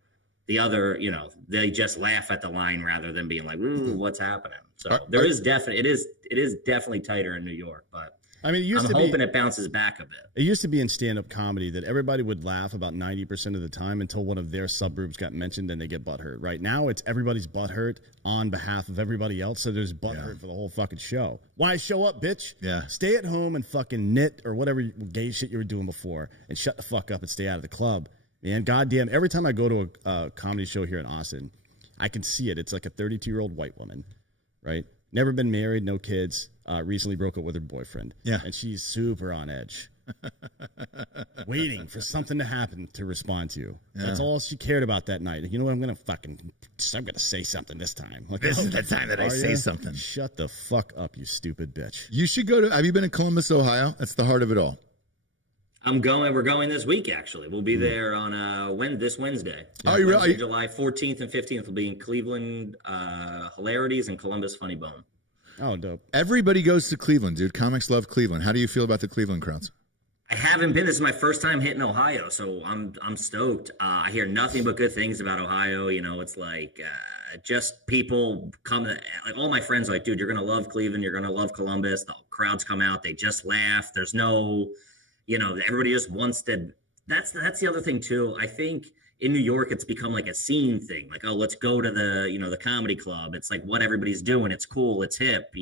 The other, they just laugh at the line rather than being like, ooh, what's happening? So it is definitely tighter in New York, but I mean, I'm hoping it bounces back a bit. It used to be in stand-up comedy that everybody would laugh about 90% of the time until one of their subgroups got mentioned and they get butthurt. Right now, it's everybody's butthurt on behalf of everybody else, so there's butthurt for the whole fucking show. Why show up, bitch? Yeah. Stay at home and fucking knit or whatever gay shit you were doing before, and shut the fuck up and stay out of the club. Man, goddamn, every time I go to a comedy show here in Austin, I can see it. It's like a 32-year-old white woman, right? Never been married, no kids. Recently broke up with her boyfriend. Yeah. And she's super on edge. Waiting for something to happen to respond to. Yeah. That's all she cared about that night. You know what? I'm going to say something this time. Like, this is the time that I say something. Shut the fuck up, you stupid bitch. You should have you been in Columbus, Ohio? That's the heart of it all. We're going this week, actually. We'll be there on this Wednesday. Oh, you really? July 14th and 15th. We'll be in Cleveland, Hilarities, and Columbus, Funny Bone. Oh, dope. Everybody goes to Cleveland, dude. Comics love Cleveland. How do you feel about the Cleveland crowds? I haven't been. This is my first time hitting Ohio, so I'm stoked. I hear nothing but good things about Ohio. It's like just people come. Like all my friends are like, dude, you're gonna love Cleveland. You're gonna love Columbus. The crowds come out. They just laugh. There's no, everybody just wants to. That's the other thing too. I think in New York, it's become like a scene thing. Like, oh, let's go to the comedy club. It's like what everybody's doing. It's cool. It's hip.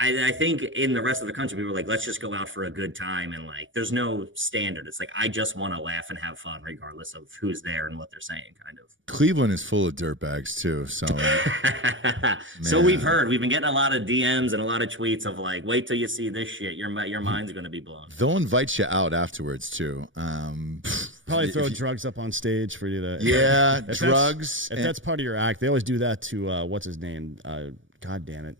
I think in the rest of the country, we were like, let's just go out for a good time. And like, there's no standard. It's like, I just want to laugh and have fun regardless of who's there and what they're saying, kind of. Cleveland is full of dirtbags too. So, so we've been getting a lot of DMs and a lot of tweets of like, wait till you see this shit. Your mind's going to be blown. They'll invite you out afterwards too. Probably throw drugs up on stage for you to. Yeah, drugs. If that's part of your act, they always do that to, what's his name? God damn it.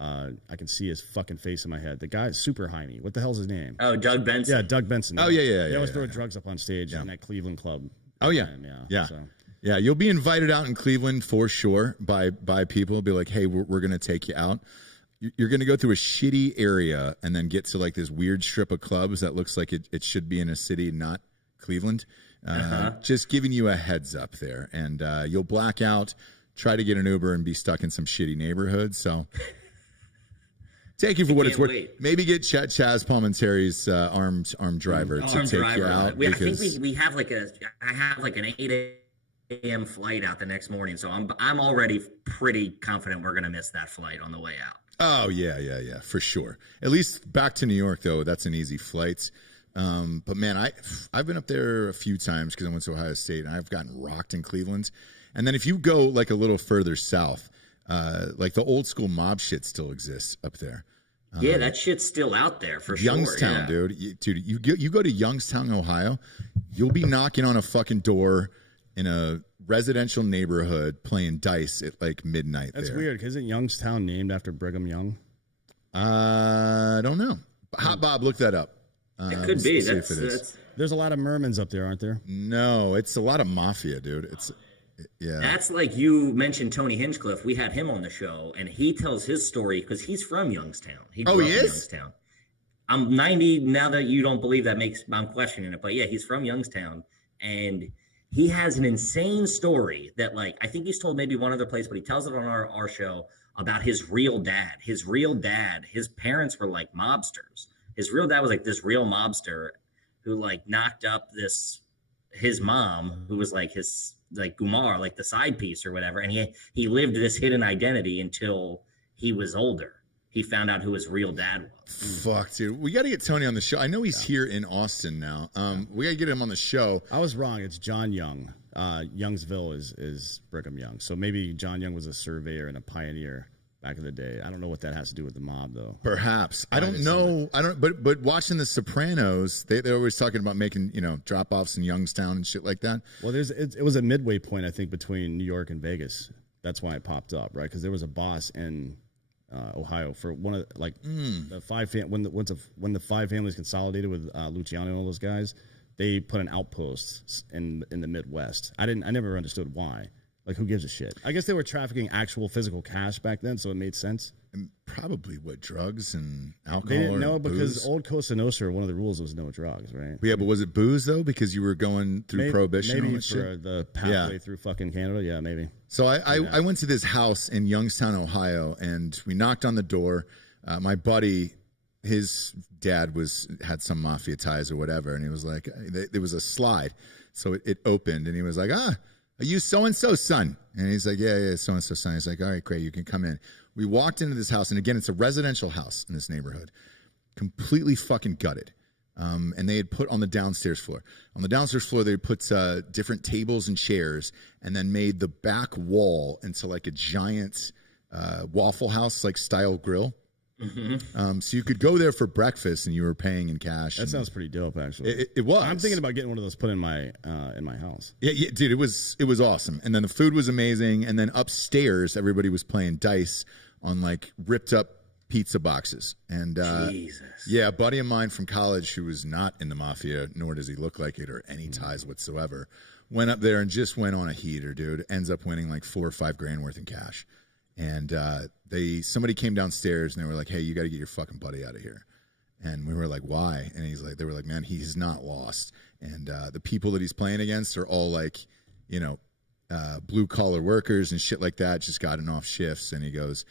I can see his fucking face in my head. The guy's super hiney. What the hell's his name? Oh, Doug Benson. Yeah, Doug Benson. Oh, yeah. They always throw drugs up on stage in that Cleveland club. Oh, yeah. Yeah. So. Yeah, you'll be invited out in Cleveland for sure by people. Be like, hey, we're going to take you out. You're going to go through a shitty area and then get to like this weird strip of clubs that looks like it should be in a city, not Cleveland. Just giving you a heads up there. And you'll black out, try to get an Uber and be stuck in some shitty neighborhood. So... Take you for what it's worth. Maybe get Chaz Palminteri's armed driver to take you out. I think we have I have like an 8 a.m. flight out the next morning, so I'm already pretty confident we're gonna miss that flight on the way out. Oh yeah, for sure. At least back to New York though, that's an easy flight. But man, I've been up there a few times because I went to Ohio State, and I've gotten rocked in Cleveland. And then if you go like a little further south. Like the old school mob shit still exists up there. Yeah, that shit's still out there for Youngstown, sure. Dude. You go to Youngstown, Ohio, you'll be knocking on a fucking door in a residential neighborhood playing dice at like midnight. That's weird. Because isn't Youngstown named after Brigham Young? I don't know. Hot Bob, look that up. It could be. There's a lot of Mermans up there, aren't there? No, it's a lot of mafia, dude. Yeah. That's like you mentioned Tony Hinchcliffe. We had him on the show, and he tells his story because he's from Youngstown. He grew up in Youngstown. I'm 90 now that you don't believe that I'm questioning it, but yeah, he's from Youngstown, and he has an insane story that like I think he's told maybe one other place, but he tells it on our show about his real dad. His real dad, his parents were like mobsters. His real dad was like this real mobster who like knocked up his mom, who was like his like Gumar, like the side piece or whatever. And he lived this hidden identity until he was older. he found out who his real dad was. Fuck, dude. We got to get Tony on the show. I know he's here in Austin now. We got to get him on the show. I was wrong. It's John Young. Youngsville is Brigham Young. So maybe John Young was a surveyor and a pioneer back in the day. I don't know what that has to do with the mob, though. Perhaps. I don't know. I don't. But watching The Sopranos, they're always talking about making drop-offs in Youngstown and shit like that. Well, it was a midway point, I think, between New York and Vegas. That's why it popped up, right? Because there was a boss in Ohio for one of the five when the five families consolidated with Luciano and all those guys. They put an outpost in the Midwest. I never understood why. Like, who gives a shit? I guess they were trafficking actual physical cash back then, so it made sense. And probably drugs and alcohol. They didn't know booze? because old Cosa Nostra, one of the rules was no drugs, right? Yeah, but was it booze though? Because you were going through prohibition. Maybe and for shit? the pathway through fucking Canada. Yeah, maybe. So I went to this house in Youngstown, Ohio, and we knocked on the door. My buddy, his dad had some mafia ties or whatever, and he was like, there was a slide, so it opened, and he was like, are you so-and-so son? And he's like, yeah, so-and-so son. He's like, all right, great, you can come in. We walked into this house, and again, it's a residential house in this neighborhood, completely fucking gutted. And they had put on the downstairs floor. On the downstairs floor, they put different tables and chairs and then made the back wall into like a giant Waffle House like style grill. Mm-hmm. So you could go there for breakfast and you were paying in cash. That sounds pretty dope, actually. It was. I'm thinking about getting one of those put in my house. Yeah, dude, it was awesome. And then the food was amazing. And then upstairs, everybody was playing dice on like ripped up pizza boxes. And Jesus. Yeah, a buddy of mine from college who was not in the mafia, nor does he look like it or any ties whatsoever, went up there and just went on a heater, dude. Ends up winning like $4 or $5 grand worth in cash. And somebody came downstairs and they were like, hey, you got to get your fucking buddy out of here. And we were like, why? And they were like, man, he's not lost. And the people that he's playing against are all like, blue collar workers and shit like that, just gotten off shifts. And he goes,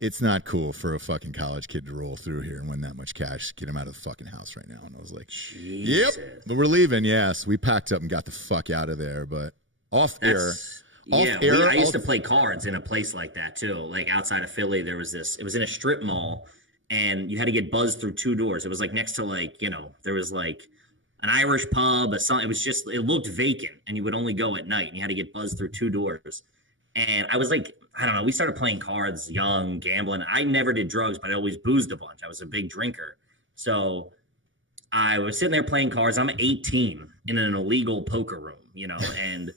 it's not cool for a fucking college kid to roll through here and win that much cash. Get him out of the fucking house right now. And I was like, Jesus. Yep, but we're leaving. Yes, we packed up and got the fuck out of there. But air. I used to play cards in a place like that too. Like outside of Philly, it was in a strip mall, and you had to get buzzed through two doors. It was like next to there was like an Irish pub, it looked vacant, and you would only go at night, and you had to get buzzed through two doors. And I was like, I don't know, we started playing cards young, gambling. I never did drugs, but I always boozed a bunch. I was a big drinker. So I was sitting there playing cards. I'm 18 in an illegal poker room, and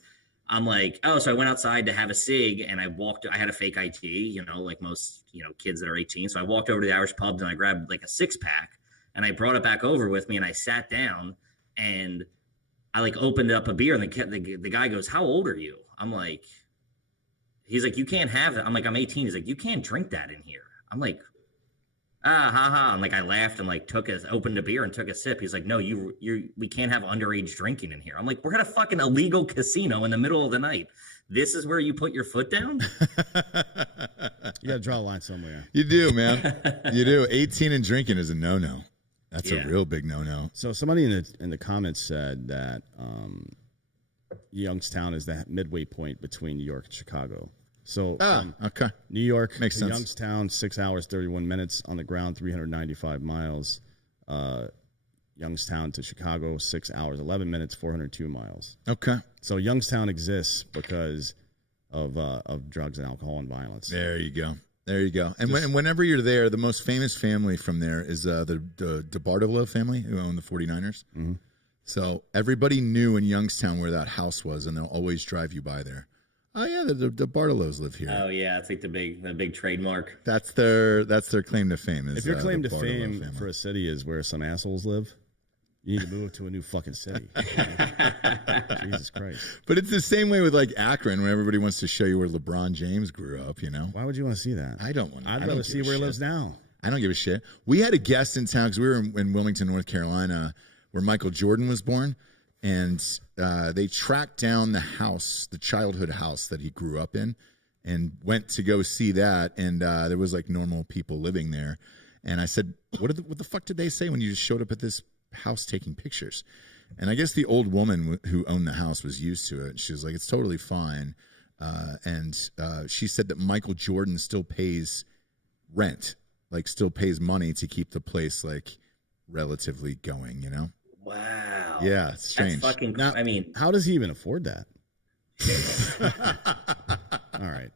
I'm like, so I went outside to have a cig, and I had a fake ID, like most, kids that are 18. So I walked over to the Irish pub and I grabbed like a 6-pack and I brought it back over with me, and I sat down and I like opened up a beer, and the guy goes, how old are you? I'm like, he's like, you can't have it. I'm like, I'm 18. He's like, you can't drink that in here. I'm like, and like I laughed and like opened a beer and took a sip. He's like, no, we can't have underage drinking in here. I'm like, we're at a fucking illegal casino in the middle of the night. This is where you put your foot down? You gotta draw a line somewhere. You do, man. You do. 18 and drinking is a no-no. That's a real big no-no. So somebody in the comments said that Youngstown is the midway point between New York and Chicago. So okay. New York makes sense. Youngstown, 6 hours, 31 minutes. On the ground, 395 miles. Youngstown to Chicago, 6 hours, 11 minutes, 402 miles. Okay. So Youngstown exists because of drugs and alcohol and violence. There you go. And whenever you're there, the most famous family from there is the DeBartolo family, who own the 49ers. Mm-hmm. So everybody knew in Youngstown where that house was, and they'll always drive you by there. Oh yeah, the Bartolos live here. Oh yeah, it's like the big trademark. That's their claim to fame. If your claim to fame for a city is where some assholes live, you need to move to a new fucking city. Jesus Christ! But it's the same way with like Akron, where everybody wants to show you where LeBron James grew up. Why would you want to see that? I don't want. I'd rather see where he lives now. I don't give a shit. We had a guest in town because we were in Wilmington, North Carolina, where Michael Jordan was born. And they tracked down the childhood house that he grew up in, and went to go see that. And there was like normal people living there. And I said, what the fuck did they say when you just showed up at this house taking pictures? And I guess the old woman who owned the house was used to it. She was like, it's totally fine. And she said that Michael Jordan still pays rent like still pays money to keep the place like relatively going, you know? Wow. Yeah, it's strange. That's fucking. Now, I mean, how does he even afford that? All right.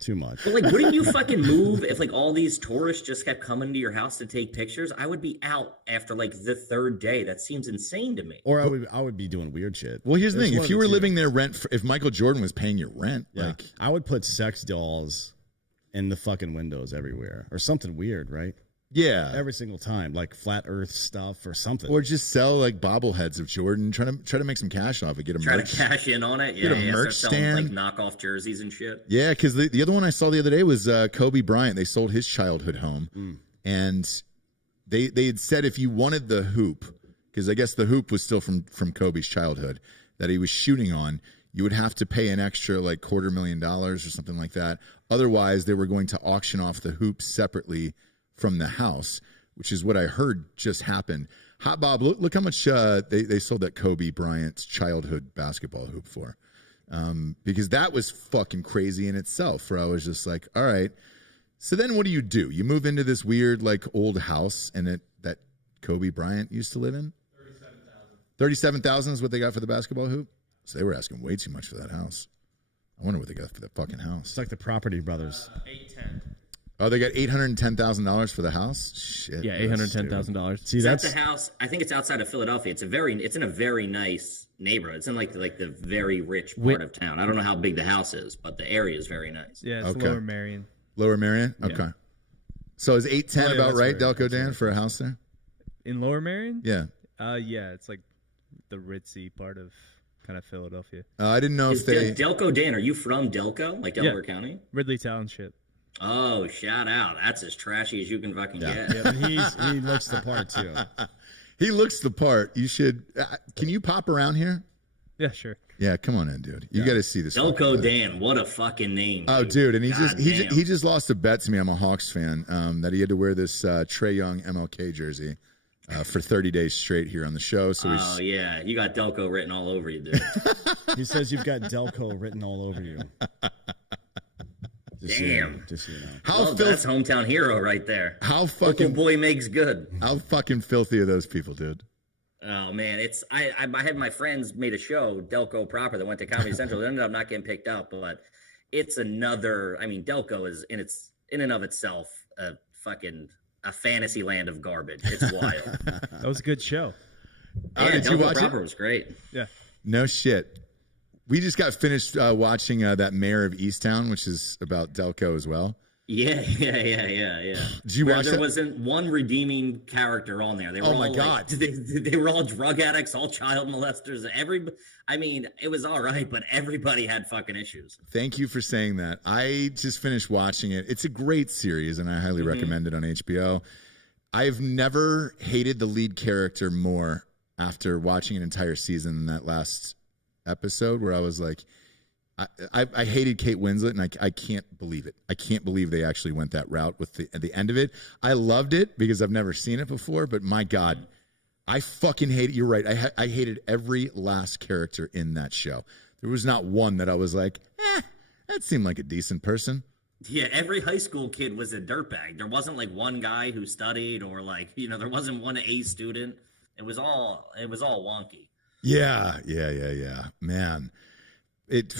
Too much. but like, wouldn't you fucking move if like all these tourists just kept coming to your house to take pictures? I would be out after like the third day. That seems insane to me. Or I would be doing weird shit. Well, here's the There's thing. one If of you the were two. living there if Michael Jordan was paying your rent, like I would put sex dolls in the fucking windows everywhere or something weird, right? yeah. Every single time, like flat earth stuff or something. Or just sell like bobbleheads of Jordan, try to make some cash off it, get a Try merch. to cash in on it. Get a merch start selling, stand. like knockoff jerseys and shit. Yeah, because the other one I saw the other day was Kobe Bryant. They sold his childhood home, and they had said if you wanted the hoop, because I guess the hoop was still from Kobe's childhood that he was shooting on, you would have to pay an extra like $250,000 or something like that. Otherwise, they were going to auction off the hoop separately from the house, which is what I heard just happened. Hot Bob, look how much they sold that Kobe Bryant's childhood basketball hoop for. Because that was fucking crazy in itself, where I was just like, all right, so then what do? You move into this weird, like, old house that Kobe Bryant used to live in? $37,000 is what they got for the basketball hoop? So they were asking way too much for that house. I wonder what they got for that fucking house. It's like the Property Brothers. 810. Oh, they got $810,000 for the house? Shit. Yeah, that's $810,000. See, That's that's the house. I think it's outside of Philadelphia. It's in a very nice neighborhood. It's in like the very rich part of town. I don't know how big the house is, but the area is very nice. Yeah, it's Okay. Lower Marion. Lower Marion? Okay. So is 810 Oh, yeah, about that's right, right. Delco Dan, for a house there? In Lower Marion? Yeah. Yeah, it's like the ritzy part of kind of Philadelphia. I didn't know Is if they... Delco Dan, are you from Delco? Like Delaware County? Ridley Township. Oh, shout out. That's as trashy as you can fucking get. yeah, but he looks the part too. He looks the part. You should... can you pop around here? Yeah, sure. Yeah, come on in, dude. You got to see this. Delco fucking guy. Dan, what a fucking name. Oh, dude, and he Goddamn. just lost a bet to me. I'm a Hawks fan. That he had to wear this Trae Young MLK jersey for 30 days straight here on the show. So Oh, yeah. You got Delco written all over you, dude. He says you've got Delco written all over you. Just Damn. just so you know. how Well, that's hometown hero right there. how Local fucking boy makes good. how fucking filthy are those people, dude? Oh man, I had my friends made a show, Delco proper, that went to Comedy Central. It ended up not getting picked up, but it's another. I mean, Delco is in and of itself a fantasy land of garbage. It's wild. That was a good show. Oh, did Delco you watch proper it? was great. Yeah. No shit. We just got finished watching that Mayor of Easttown, which is about Delco as well. Yeah. Did you Where watch there that? wasn't one redeeming character on there. They were Oh all my like- God. they were all drug addicts, all child molesters. I mean, it was all right, but everybody had fucking issues. Thank you for saying that. I just finished watching it. It's a great series, and I highly recommend it on HBO. I've never hated the lead character more after watching an entire season than that last episode, where I was like, I hated Kate Winslet, and I can't believe it. I can't believe they actually went that route with the end of it. I loved it because I've never seen it before, but my God, I fucking hate it. You're right. I hated every last character in that show. There was not one that I was like, that seemed like a decent person. Yeah, every high school kid was a dirtbag. There wasn't like one guy who studied, or like, there wasn't one A student. It was all wonky. Yeah. Man, it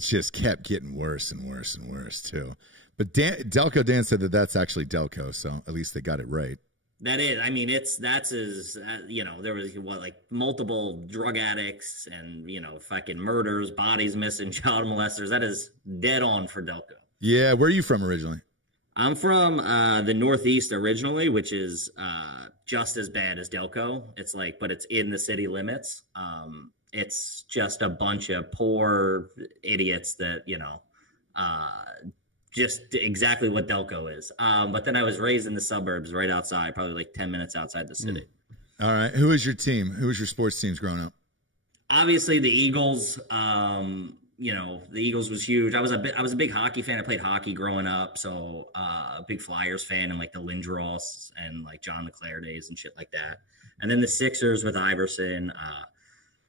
just kept getting worse and worse and worse too. But Delco Dan said that's actually Delco, so at least they got it right. That is, I mean, that's as there was multiple drug addicts and fucking murders, bodies missing, child molesters. That is dead on for Delco. Yeah, where are you from originally? I'm from the Northeast originally, which is just as bad as Delco. It's but it's in the city limits. It's just a bunch of poor idiots that, just exactly what Delco is. But then I was raised in the suburbs right outside, probably like 10 minutes outside the city. All right. Who was your team? Who was your sports teams growing up? Obviously the Eagles. The Eagles was huge. I was a big hockey fan. I played hockey growing up, so a big Flyers fan, and like the Lindros and like John LeClaire days and shit like that. And then the Sixers with Iverson.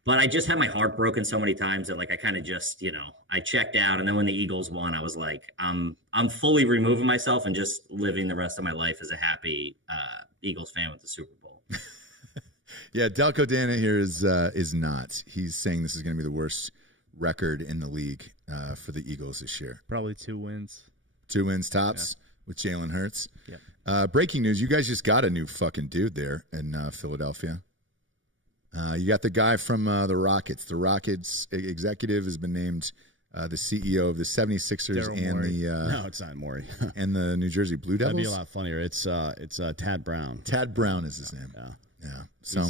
But I just had my heart broken so many times that like I kind of just, I checked out. And then when the Eagles won, I was like, I'm fully removing myself and just living the rest of my life as a happy Eagles fan with the Super Bowl. Yeah, Delco Dana here is not. He's saying this is going to be the worst record in the league for the Eagles this year. Probably 2 wins. 2 wins tops with Jalen Hurts. Yeah. Breaking news, you guys just got a new fucking dude there in Philadelphia. You got the guy from the Rockets. The Rockets executive has been named the CEO of the 76ers No, it's not Morey. and the New Jersey Blue Devils. That'd be a lot funnier. It's Tad Brown. Tad Brown is his name. Yeah. So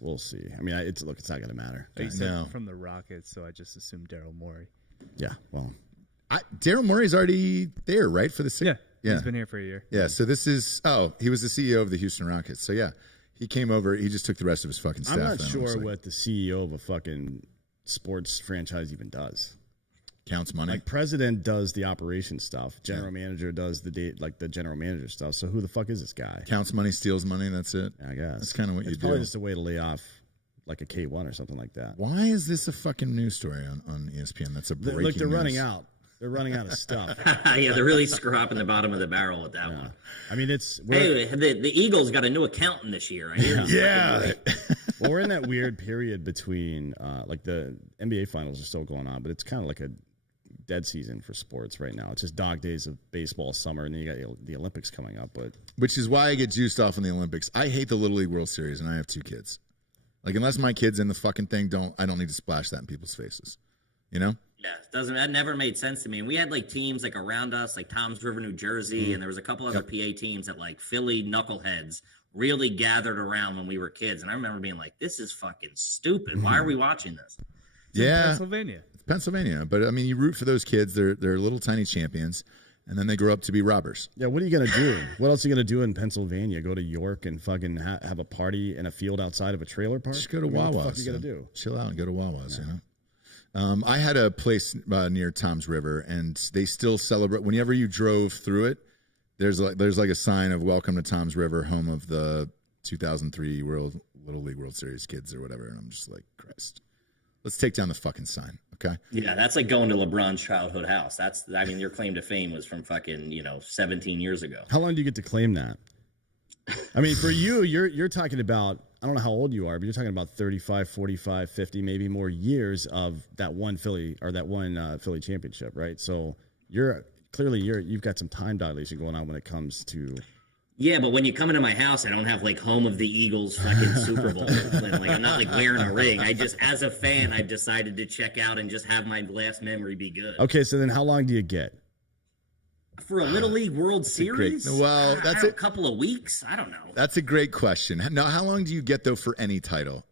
we'll see. I mean, it's not going to matter. He said from the Rockets, so I just assumed Daryl Morey. Yeah, well, Daryl Morey's already there, right? For the yeah, he's been here for a year. Yeah, so this is he was the CEO of the Houston Rockets. So yeah, he came over. He just took the rest of his fucking staff. I'm not sure what the CEO of a fucking sports franchise even does. Counts money. Like president does the operation stuff. General manager does the general manager stuff. So who the fuck is this guy? Counts money, steals money. That's it. I guess that's kind of what you do. It's probably just a way to lay off like a K1 or something like that. Why is this a fucking news story on ESPN? That's a breaking Look, they're news. running out. They're running out of stuff. Yeah, they're really scrapping the bottom of the barrel with that one. I mean, the Eagles got a new accountant this year. Yeah. Well, we're in that weird period between like the NBA finals are still going on, but it's kind of like a dead season for sports right now. It's just dog days of baseball summer, and then you got the Olympics coming up. But which is why I get juiced off on the Olympics. I hate the Little League World Series, and I have 2 kids. Like, unless my kid's in the fucking thing, I don't need to splash that in people's faces. You know? Yeah, that never made sense to me. And we had like teams like around us, like Toms River, New Jersey, and there was a couple other PA teams that like Philly knuckleheads really gathered around when we were kids. And I remember being like, this is fucking stupid. Why are we watching this? Pennsylvania. Pennsylvania, but I mean, you root for those kids. They're little tiny champions, and then they grow up to be robbers. Yeah, what are you gonna do? What else are you gonna do in Pennsylvania? Go to York and fucking have a party in a field outside of a trailer park? Just go to Wawa's. What the fuck are you gonna do? Chill out and go to Wawa's. Yeah. You know, I had a place near Toms River, and they still celebrate. Whenever you drove through it, there's like a sign of "Welcome to Toms River, home of the 2003 Little League World Series kids" or whatever. And I'm just like, Christ. Let's take down the fucking sign, okay? Yeah, that's like going to LeBron's childhood house. Your claim to fame was from fucking, 17 years ago. How long do you get to claim that? I mean, for you, you're talking about, I don't know how old you are, but you're talking about 35, 45, 50, maybe more years of that one Philly championship, right? So you've got some time dilation going on when it comes to. Yeah, but when you come into my house, I don't have like home of the Eagles fucking Super Bowl. Like I'm not like wearing a ring. I just, as a fan, I've decided to check out and just have my last memory be good. Okay, so then how long do you get? For a Little League World Series? That's a couple of weeks. I don't know. That's a great question. Now, how long do you get though for any title?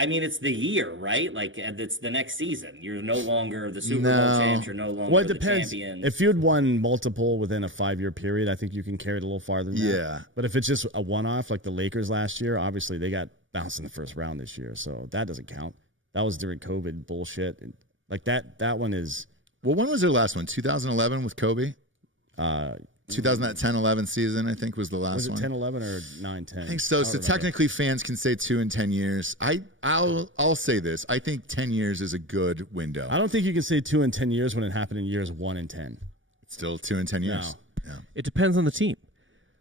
I mean, it's the year, right? Like, it's the next season. You're no longer the Super Bowl champs. You're no longer the champions. If you'd won multiple within a 5-year period, I think you can carry it a little farther than that. Yeah. But if it's just a one-off, like the Lakers last year, obviously they got bounced in the first round this year, so that doesn't count. That was during COVID bullshit. Like that one is. Well, when was their last one? 2011 with Kobe? 2010-11 season, I think, was the last one. Was it 10-11 or 9-10? I think so. So technically, fans can say 2 and 10 years. I'll say this. I think 10 years is a good window. I don't think you can say 2 and 10 years when it happened in years 1 and 10. It's still 2 and 10 years. No. Yeah. It depends on the team.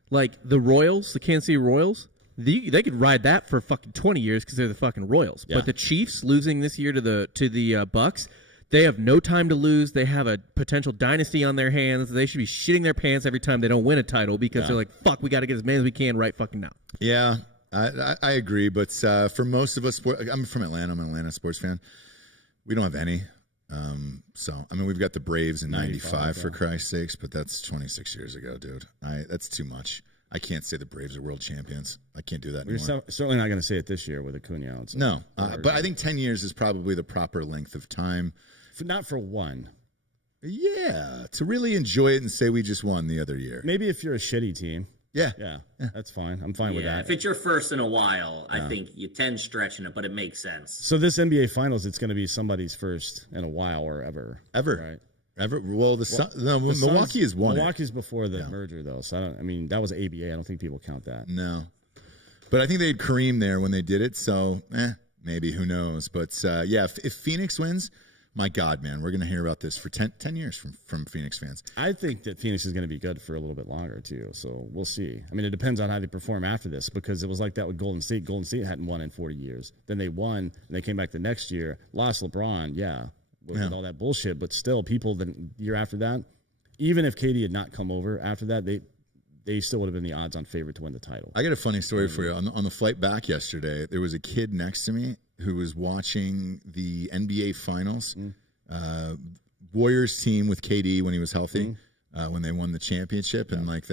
Like the Royals, the Kansas City Royals, they could ride that for fucking 20 years because they're the fucking Royals. Yeah. But the Chiefs losing this year to the Bucks. They have no time to lose. They have a potential dynasty on their hands. They should be shitting their pants every time they don't win a title because they're like, fuck, we got to get as many as we can right fucking now. Yeah, I agree. But for most of us, I'm from Atlanta. I'm an Atlanta sports fan. We don't have any. So, I mean, we've got the Braves in 95 for Christ's sakes, but that's 26 years ago, dude. That's too much. I can't say the Braves are world champions. I can't do that anymore. You're certainly not going to say it this year with Acuna out. No, but I think 10 years is probably the proper length of time. Not for one. Yeah, to really enjoy it and say we just won the other year. Maybe if you're a shitty team. Yeah, that's fine. I'm fine with that. If it's your first in a while, I think you tend stretching it, but it makes sense. So this NBA Finals, it's going to be somebody's first in a while or ever. Right? Ever? Well, Milwaukee is one. Milwaukee's before the merger, though. So that was ABA. I don't think people count that. No. But I think they had Kareem there when they did it, so maybe, who knows. But yeah, if Phoenix wins, my God, man, we're going to hear about this for 10 years from Phoenix fans. I think that Phoenix is going to be good for a little bit longer, too. So we'll see. I mean, it depends on how they perform after this, because it was like that with Golden State. Golden State hadn't won in 40 years. Then they won, and they came back the next year, lost LeBron, with all that bullshit. But still, people the year after that, even if KD had not come over after that, they still would have been the odds-on favorite to win the title. I got a funny story for you. On the flight back yesterday, there was a kid next to me who was watching the NBA Finals, Warriors team with KD when he was healthy, when they won the championship, and like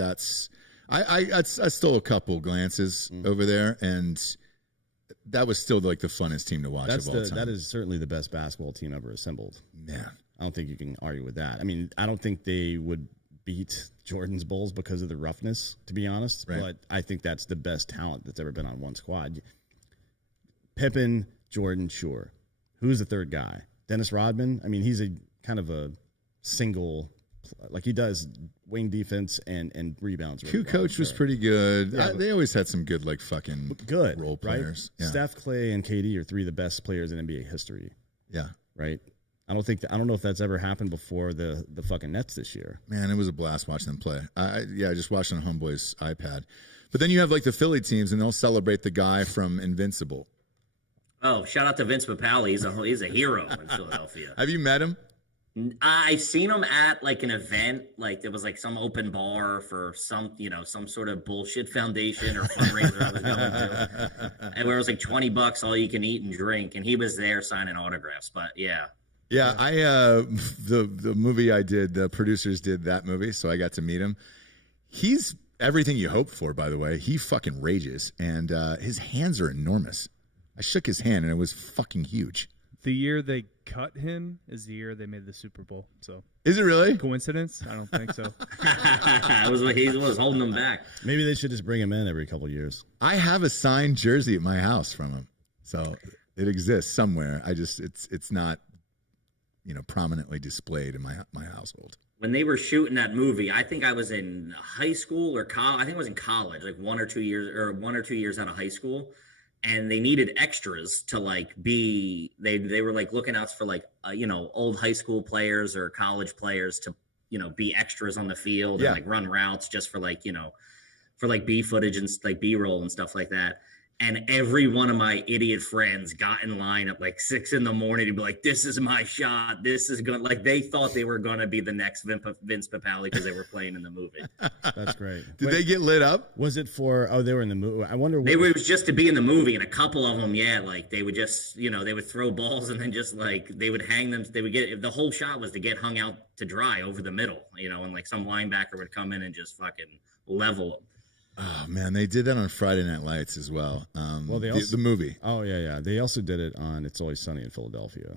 I stole a couple glances over there, and that was still like the funnest team to watch of all time. That is certainly the best basketball team ever assembled. Man, I don't think you can argue with that. I mean, I don't think they would beat Jordan's Bulls because of the roughness, to be honest. Right. But I think that's the best talent that's ever been on one squad. Pippen, Jordan, sure. Who's the third guy? Dennis Rodman? I mean, he's a kind of a single, like he does wing defense and rebounds. Really Kukoc was pretty good. Yeah, they always had some good, like, fucking good role players. Right? Yeah. Steph, Clay, and KD are three of the best players in NBA history. Yeah. Right? I don't know if that's ever happened before the fucking Nets this year. Man, it was a blast watching them play. I just watched on Homeboy's iPad. But then you have like the Philly teams, and they'll celebrate the guy from Invincible. Oh, shout out to Vince Papale. He's a hero in Philadelphia. Have you met him? I've seen him at like an event, like there was like some open bar for some sort of bullshit foundation or fundraiser I was going to, and where it was like $20 all you can eat and drink, and he was there signing autographs. But yeah. Yeah, the movie I did, the producers did that movie, so I got to meet him. He's everything you hope for, by the way. He fucking rages, and his hands are enormous. I shook his hand, and it was fucking huge. The year they cut him is the year they made the Super Bowl. So is it really coincidence? I don't think so. He was holding them back. Maybe they should just bring him in every couple of years. I have a signed jersey at my house from him, so it exists somewhere. It's not prominently displayed in my household. When they were shooting that movie, I think I was in high school or college. I think I was in college, like 1 or 2 years out of high school. And they needed extras to like be, they were like looking out for like, old high school players or college players to, be extras on the field and like run routes just for like, for like B footage and like B-roll and stuff like that. And every one of my idiot friends got in line at like 6 a.m. to be like, this is my shot. This is going, like they thought they were going to be the next Vince Papale because they were playing in the movie. That's great. Did they get lit up? Was it for, they were in the movie. I wonder. It was just to be in the movie, and a couple of them, like they would just, they would throw balls and then just like, they would hang them. They would get, the whole shot was to get hung out to dry over the middle, and like some linebacker would come in and just fucking level them. Oh man, they did that on Friday Night Lights as well. The movie. Oh yeah. They also did it on It's Always Sunny in Philadelphia,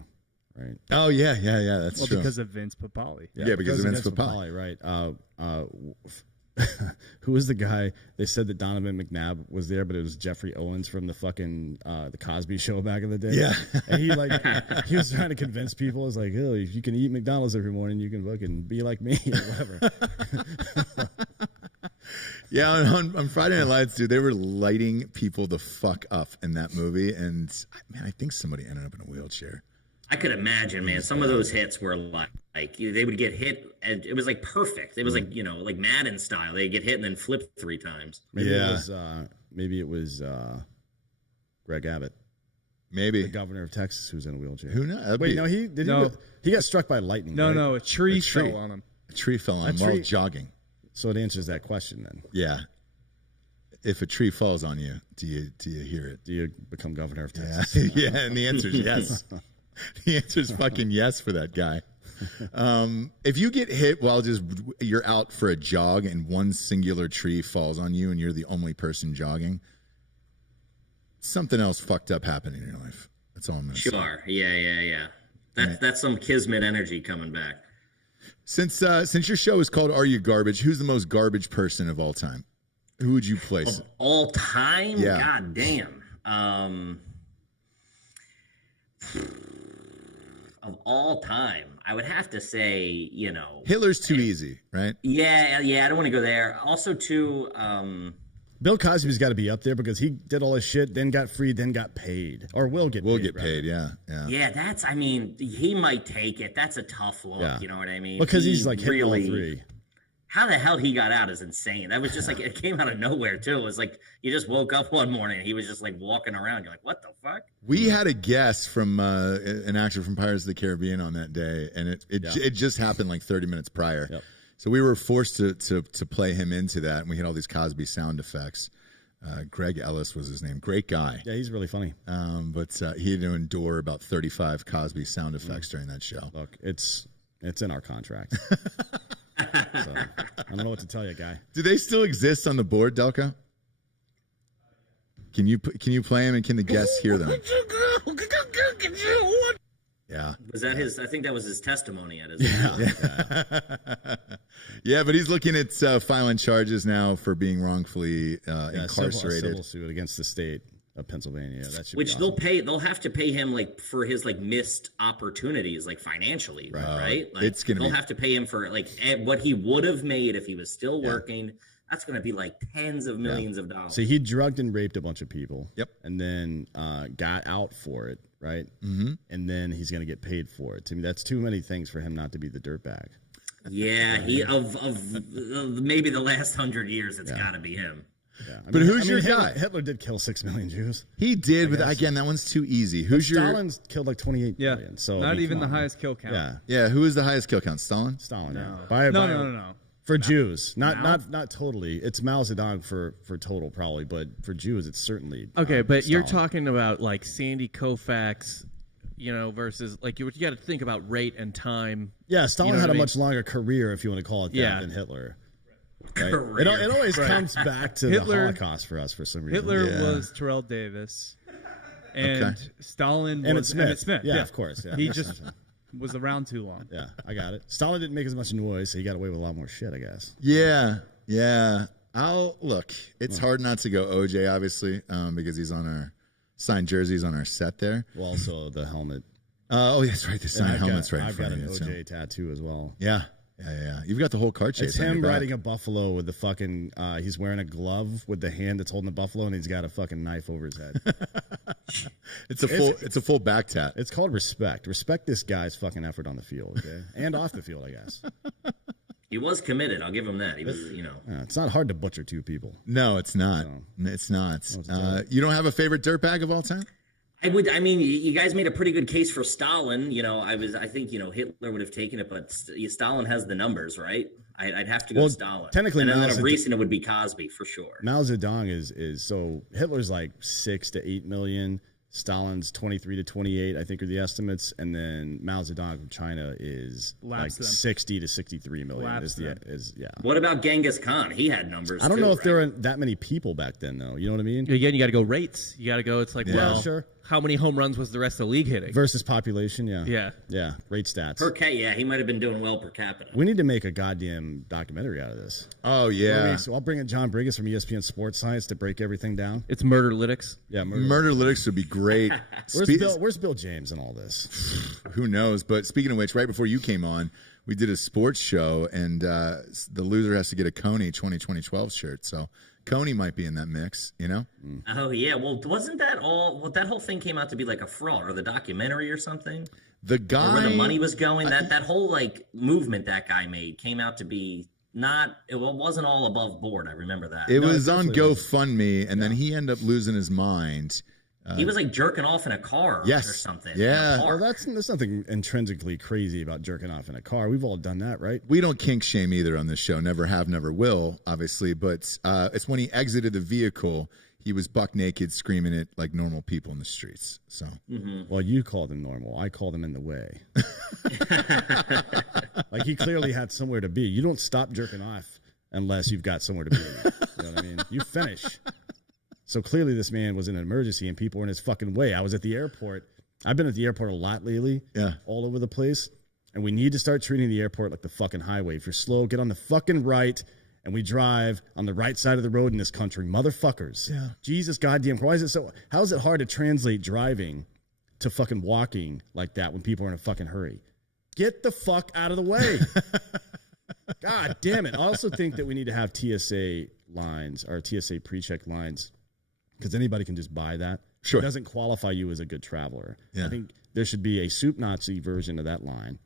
right? Oh yeah. That's true. Because of Vince Papale. Yeah, because of Vince Papale, right? Who was the guy? They said that Donovan McNabb was there, but it was Jeffrey Owens from the fucking the Cosby Show back in the day. Yeah, and he was trying to convince people. It's like, oh, if you can eat McDonald's every morning, you can fucking be like me or whatever. Yeah, on Friday Night Lights, dude, they were lighting people the fuck up in that movie, and man, I think somebody ended up in a wheelchair. I could imagine, man. Some of those hits were like they would get hit, and it was like perfect. It was like like Madden style. They get hit and then flip 3 times. Maybe it was Greg Abbott, maybe the governor of Texas, who's in a wheelchair. Who knows? Wait, no, he got struck by lightning. No, right? no, a tree fell on him. A tree fell on him while jogging. So it answers that question then. Yeah. If a tree falls on you, do you hear it? Do you become governor of Texas? Yeah, and the answer is yes. The answer is fucking yes for that guy. If you get hit while you're out for a jog and one singular tree falls on you and you're the only person jogging, something else fucked up happened in your life. That's all I'm going to say. Sure. Yeah. That's some kismet energy coming back. Since your show is called Are You Garbage, who's the most garbage person of all time? Who would you place? Of all time? Yeah. God damn. Of all time, I would have to say, Hitler's too easy, right? Yeah. I don't want to go there. Also, too, Bill Cosby's got to be up there because he did all his shit, then got free, then got paid, or will get paid. Yeah. Yeah, I mean, he might take it. That's a tough look. Yeah. You know what I mean? Because he's like really, hitting all three. How the hell he got out is insane. That was just like, it came out of nowhere too. It was like, you just woke up one morning and he was just like walking around. You're like, what the fuck? We had a guest from an actor from Pirates of the Caribbean on that day, and it just happened like 30 minutes prior. Yep. So we were forced to play him into that, and we had all these Cosby sound effects. Greg Ellis was his name. Great guy. Yeah, he's really funny. But he had to endure about 35 Cosby sound effects during that show. Look, it's in our contract. So, I don't know what to tell you, guy. Do they still exist on the board, Delco? Can you play them, and can the guests hear them? Yeah. Was that his? I think that was his testimony at his. Yeah, but he's looking at filing charges now for being wrongfully incarcerated. Civil suit against the state of Pennsylvania. That should Which be awesome. they'll have to pay him like for his like missed opportunities, like financially, right? Like, it's gonna they'll have to pay him for like what he would have made if he was still working. That's going to be like tens of millions of dollars. So he drugged and raped a bunch of people. Yep. And then got out for it, right? Mm-hmm. And then he's going to get paid for it. To me, that's too many things for him not to be the dirtbag. Yeah, he of maybe the last 100 years, it's got to be him. Yeah. But who's your guy? Hitler did kill 6 million Jews. He did, but again, that one's too easy. Who's your? Stalin's killed like 28 million. So not even the highest kill count. Yeah. Who is the highest kill count? Stalin. No. No. For Jews, not totally. It's Mao Zedong for total probably, but for Jews, it's certainly okay. But Stalin. you're talking about like Sandy Koufax, versus like you got to think about rate and time. Yeah, Stalin had a much longer career, if you want to call it that, than Hitler. Right? It always comes back to the Holocaust for us for some reason. Hitler was Terrell Davis, and Stalin was Emmett Smith. Yeah, of course. Yeah. He just was around too long. Yeah, I got it. Stalin didn't make as much noise, so he got away with a lot more shit, I guess. Yeah. Look, it's hard not to go OJ, obviously, because he's on our signed jerseys on our set there. Well, also the helmet. Oh, that's right. The signed helmet's right in I've front got of an you. OJ tattoo as well. Yeah. You've got the whole car chase. It's on him your back. riding a buffalo with the fucking. He's wearing a glove with the hand that's holding the buffalo, and he's got a fucking knife over his head. It's a full back tat. It's called respect. Respect this guy's fucking effort on the field, okay, and off the field, I guess. He was committed. I'll give him that. He was, It's not hard to butcher two people. No, it's not. It's not. You don't have a favorite dirtbag of all time? I would. I mean, you guys made a pretty good case for Stalin. I think Hitler would have taken it, but Stalin has the numbers, right? I'd have to go Stalin. Technically, and then a recent it would be Cosby for sure. Mao Zedong is so Hitler's like 6 to 8 million. Stalin's 23 to 28, I think, are the estimates, and then Mao Zedong from China is like 60 to 63 million. What about Genghis Khan? He had numbers. I don't know if there were that many people back then, though. You know what I mean? Again, you got to go rates. You got to go. It's like, sure. How many home runs was the rest of the league hitting versus population? Yeah. Rate stats. He might have been doing well per capita. We need to make a goddamn documentary out of this. Oh yeah. So I'll bring in John Briggs from ESPN Sports Science to break everything down. It's Murderlytics. Yeah, Murderlytics would be great. Where's Bill James in all this? Who knows? But speaking of which, right before you came on, we did a sports show, and the loser has to get a Coney 2012 shirt. So Coney might be in that mix, Oh yeah. Well, wasn't that all? Well, that whole thing came out to be like a fraud, or the documentary, or something. The guy, where the money was going. That whole like movement that guy made came out to be it wasn't all above board. I remember that. It was on GoFundMe, and then he ended up losing his mind. He was like jerking off in a car or something. Yeah. Well, there's nothing intrinsically crazy about jerking off in a car. We've all done that, right? We don't kink shame either on this show. Never have, never will, obviously. But it's when he exited the vehicle, he was buck naked, screaming at like normal people in the streets. So, Well, you called him normal. I called him in the way. Like he clearly had somewhere to be. You don't stop jerking off unless you've got somewhere to be. You know what I mean? You finish. So clearly this man was in an emergency and people were in his fucking way. I was at the airport. I've been at the airport a lot lately. Yeah. All over the place. And we need to start treating the airport like the fucking highway. If you're slow, get on the fucking right. And we drive on the right side of the road in this country. Motherfuckers. Yeah. Jesus goddamn. Why is it so? How is it hard to translate driving to fucking walking like that when people are in a fucking hurry? Get the fuck out of the way. God damn it. I also think that we need to have TSA lines or TSA pre-check lines, because anybody can just buy that. Sure. It doesn't qualify you as a good traveler. Yeah. I think there should be a soup Nazi version of that line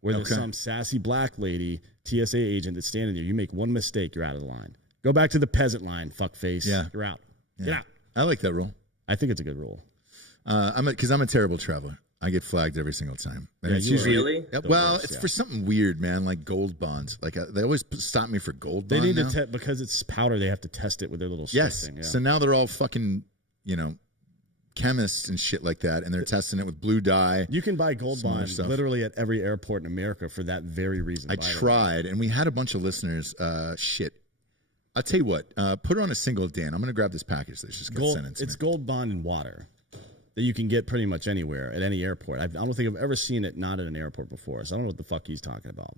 where there's some sassy black lady, TSA agent that's standing there. You make one mistake, you're out of the line. Go back to the peasant line, fuckface. Yeah. You're out. Yeah. Get out. I like that rule. I think it's a good rule. Because I'm a terrible traveler. I get flagged every single time. And Yeah, it's you usually really? well, worst, it's yeah. for something weird, man, like gold bonds. Like they always stop me for gold They bond need now. to because it's powder. They have to test it with their little stick Yes. thing. Yeah. So now they're all fucking, chemists and shit like that, and they're testing it with blue dye. You can buy gold Some other bond stuff. literally at every airport in America for that very reason. I by the way. tried, and we had a bunch of listeners. Shit. I'll tell you what. Put on a single, Dan. I'm going to grab this package that's just got Gold, sent in to it's me. gold bond in water that you can get pretty much anywhere at any airport. I don't think I've ever seen it not at an airport before, so I don't know what the fuck he's talking about.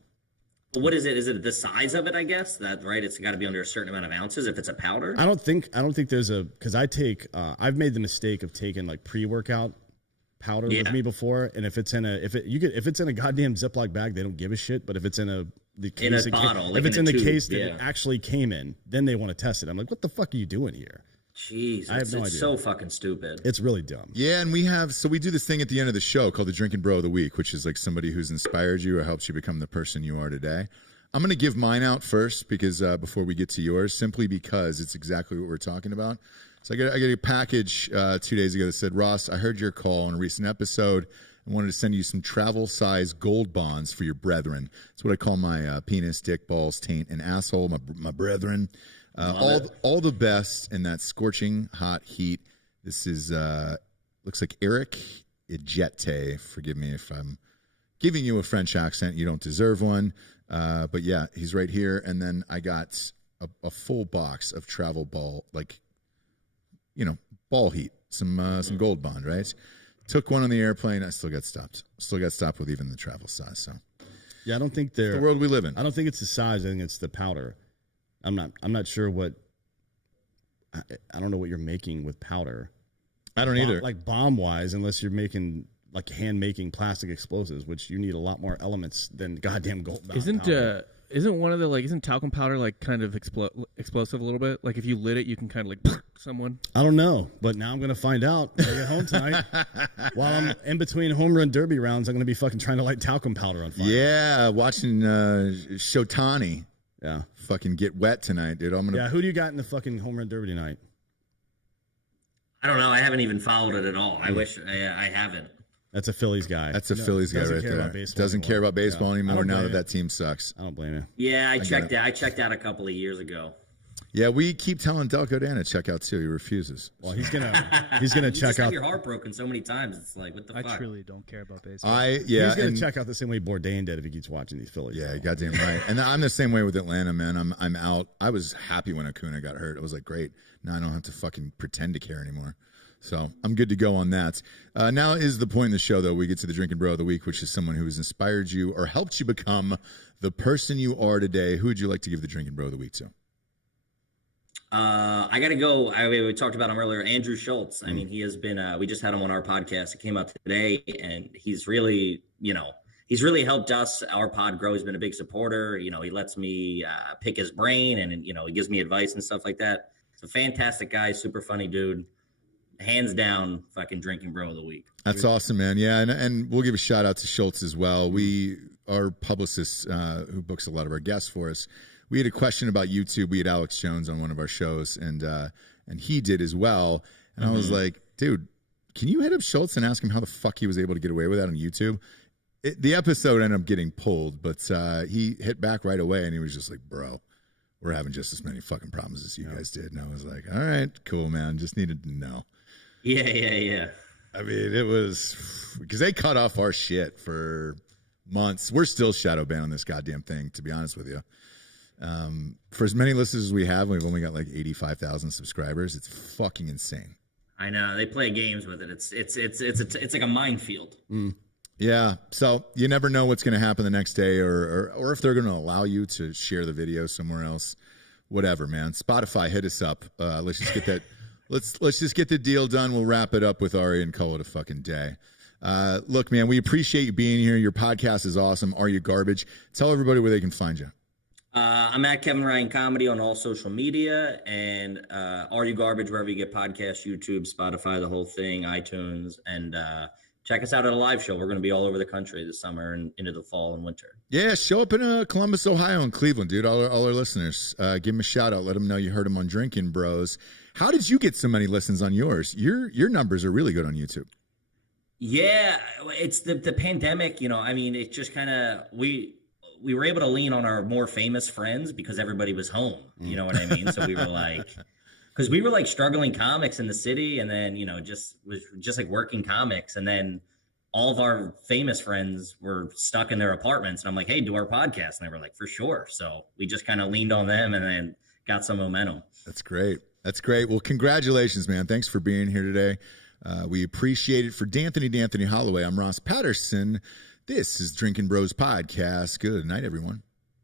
Well, what is it? Is it the size of it? I guess that right. It's got to be under a certain amount of ounces if it's a powder. I don't think there's a because I've made the mistake of taking like pre-workout powder with me before, and if it's in a goddamn Ziploc bag, they don't give a shit. But if it's in the case, bottle, if like it's in in a the tube, case that it actually came in, then they want to test it. I'm like, what the fuck are you doing here? Jeez, I have no it's idea. so fucking stupid. It's really dumb. Yeah, and we do this thing at the end of the show called the Drinkin' Bro of the Week, which is like somebody who's inspired you or helps you become the person you are today. I'm going to give mine out first because before we get to yours, simply because it's exactly what we're talking about. So I get a package 2 days ago that said, Ross, I heard your call on a recent episode and wanted to send you some travel-size gold bonds for your brethren. That's what I call my penis, dick, balls, taint, and asshole, my brethren. All the best in that scorching hot heat. This is looks like Eric Ejete. Forgive me if I'm giving you a French accent. You don't deserve one. But yeah, he's right here. And then I got a full box of travel ball, ball heat, some gold bond, right? Took one on the airplane. I still got stopped. With even the travel size. So Yeah, I don't think it's the world we live in. I don't think it's the size. I think it's the powder. I'm not sure what. I don't know what you're making with powder. I don't either. Like bomb wise, unless you're making like hand making plastic explosives, which you need a lot more elements than goddamn gold. Isn't one of the isn't talcum powder like kind of explosive a little bit? Like if you lit it, you can kind of like someone. I don't know, but now I'm gonna find out when I get home tonight. While I'm in between home run derby rounds, I'm gonna be fucking trying to light talcum powder on fire. Yeah, watching Shotani. Yeah. Fucking get wet tonight, dude. Yeah, who do you got in the fucking home run derby tonight? I don't know. I haven't even followed it at all. I wish I haven't. That's a Phillies guy. That's a Phillies guy right there. Doesn't care about baseball anymore now that team sucks. I don't blame you. Yeah, I checked out a couple of years ago. Yeah, we keep telling Delco Dan to check out too. He refuses. Well, he's gonna You check just out. have your heart broken so many times. It's like, what the fuck? I truly don't care about baseball. He's gonna check out the same way Bourdain did if he keeps watching these Phillies. Yeah, goddamn right. And I'm the same way with Atlanta, man. I'm out. I was happy when Acuna got hurt. I was like, great. Now I don't have to fucking pretend to care anymore. So I'm good to go on that. Now is the point in the show, though. We get to the Drinkin' Bro of the Week, which is someone who has inspired you or helped you become the person you are today. Who would you like to give the Drinkin' Bro of the Week to? I got to go. We talked about him earlier. Andrew Schultz. I mean, he has been, we just had him on our podcast. It came out today, and he's really, he's really helped us, our pod, grow. He's been a big supporter. He lets me pick his brain, and, he gives me advice and stuff like that. He's a fantastic guy, super funny dude. Hands down, fucking Drinkin' Bro of the Week. That's awesome, man. Yeah, and we'll give a shout out to Schultz as well. Our publicist who books a lot of our guests for us, we had a question about YouTube. We had Alex Jones on one of our shows, and he did as well. And I was like, dude, can you hit up Schultz and ask him how the fuck he was able to get away with that on YouTube? The episode ended up getting pulled, but he hit back right away, and he was just like, bro, we're having just as many fucking problems as you guys did. And I was like, all right, cool, man. Just needed to know. Yeah. I mean, it was because they cut off our shit for months. We're still shadow banned on this goddamn thing, to be honest with you. For as many listeners as we have, we've only got like 85,000 subscribers. It's fucking insane. I know they play games with it. It's like a minefield. Yeah. So you never know what's going to happen the next day, or if they're going to allow you to share the video somewhere else. Whatever, man. Spotify, hit us up. Let's just get that. Let's just get the deal done. We'll wrap it up with Ari and call it a fucking day. Look, man, we appreciate you being here. Your podcast is awesome. Are You Garbage? Tell everybody where they can find you. I'm at Kevin Ryan Comedy on all social media, and Are You Garbage wherever you get podcasts, YouTube, Spotify, the whole thing, iTunes, and check us out at a live show. We're going to be all over the country this summer and into the fall and winter. Yeah, show up in Columbus, Ohio, and Cleveland, dude. All our listeners, give them a shout out. Let them know you heard them on Drinkin' Bros. How did you get so many listens on yours? Your numbers are really good on YouTube. Yeah, it's the pandemic. I mean, it just kind of we were able to lean on our more famous friends because everybody was home. You know what I mean? So we were like, because we were like struggling comics in the city, and then just like working comics, and then all of our famous friends were stuck in their apartments, and I'm like, hey, do our podcast, and they were like, for sure. So we just kind of leaned on them, and then got some momentum. That's great. That's great. Well, congratulations, man. Thanks for being here today. We appreciate it. For Dan Hollaway, I'm Ross Patterson. This is Drinkin' Bros Podcast. Good night, everyone.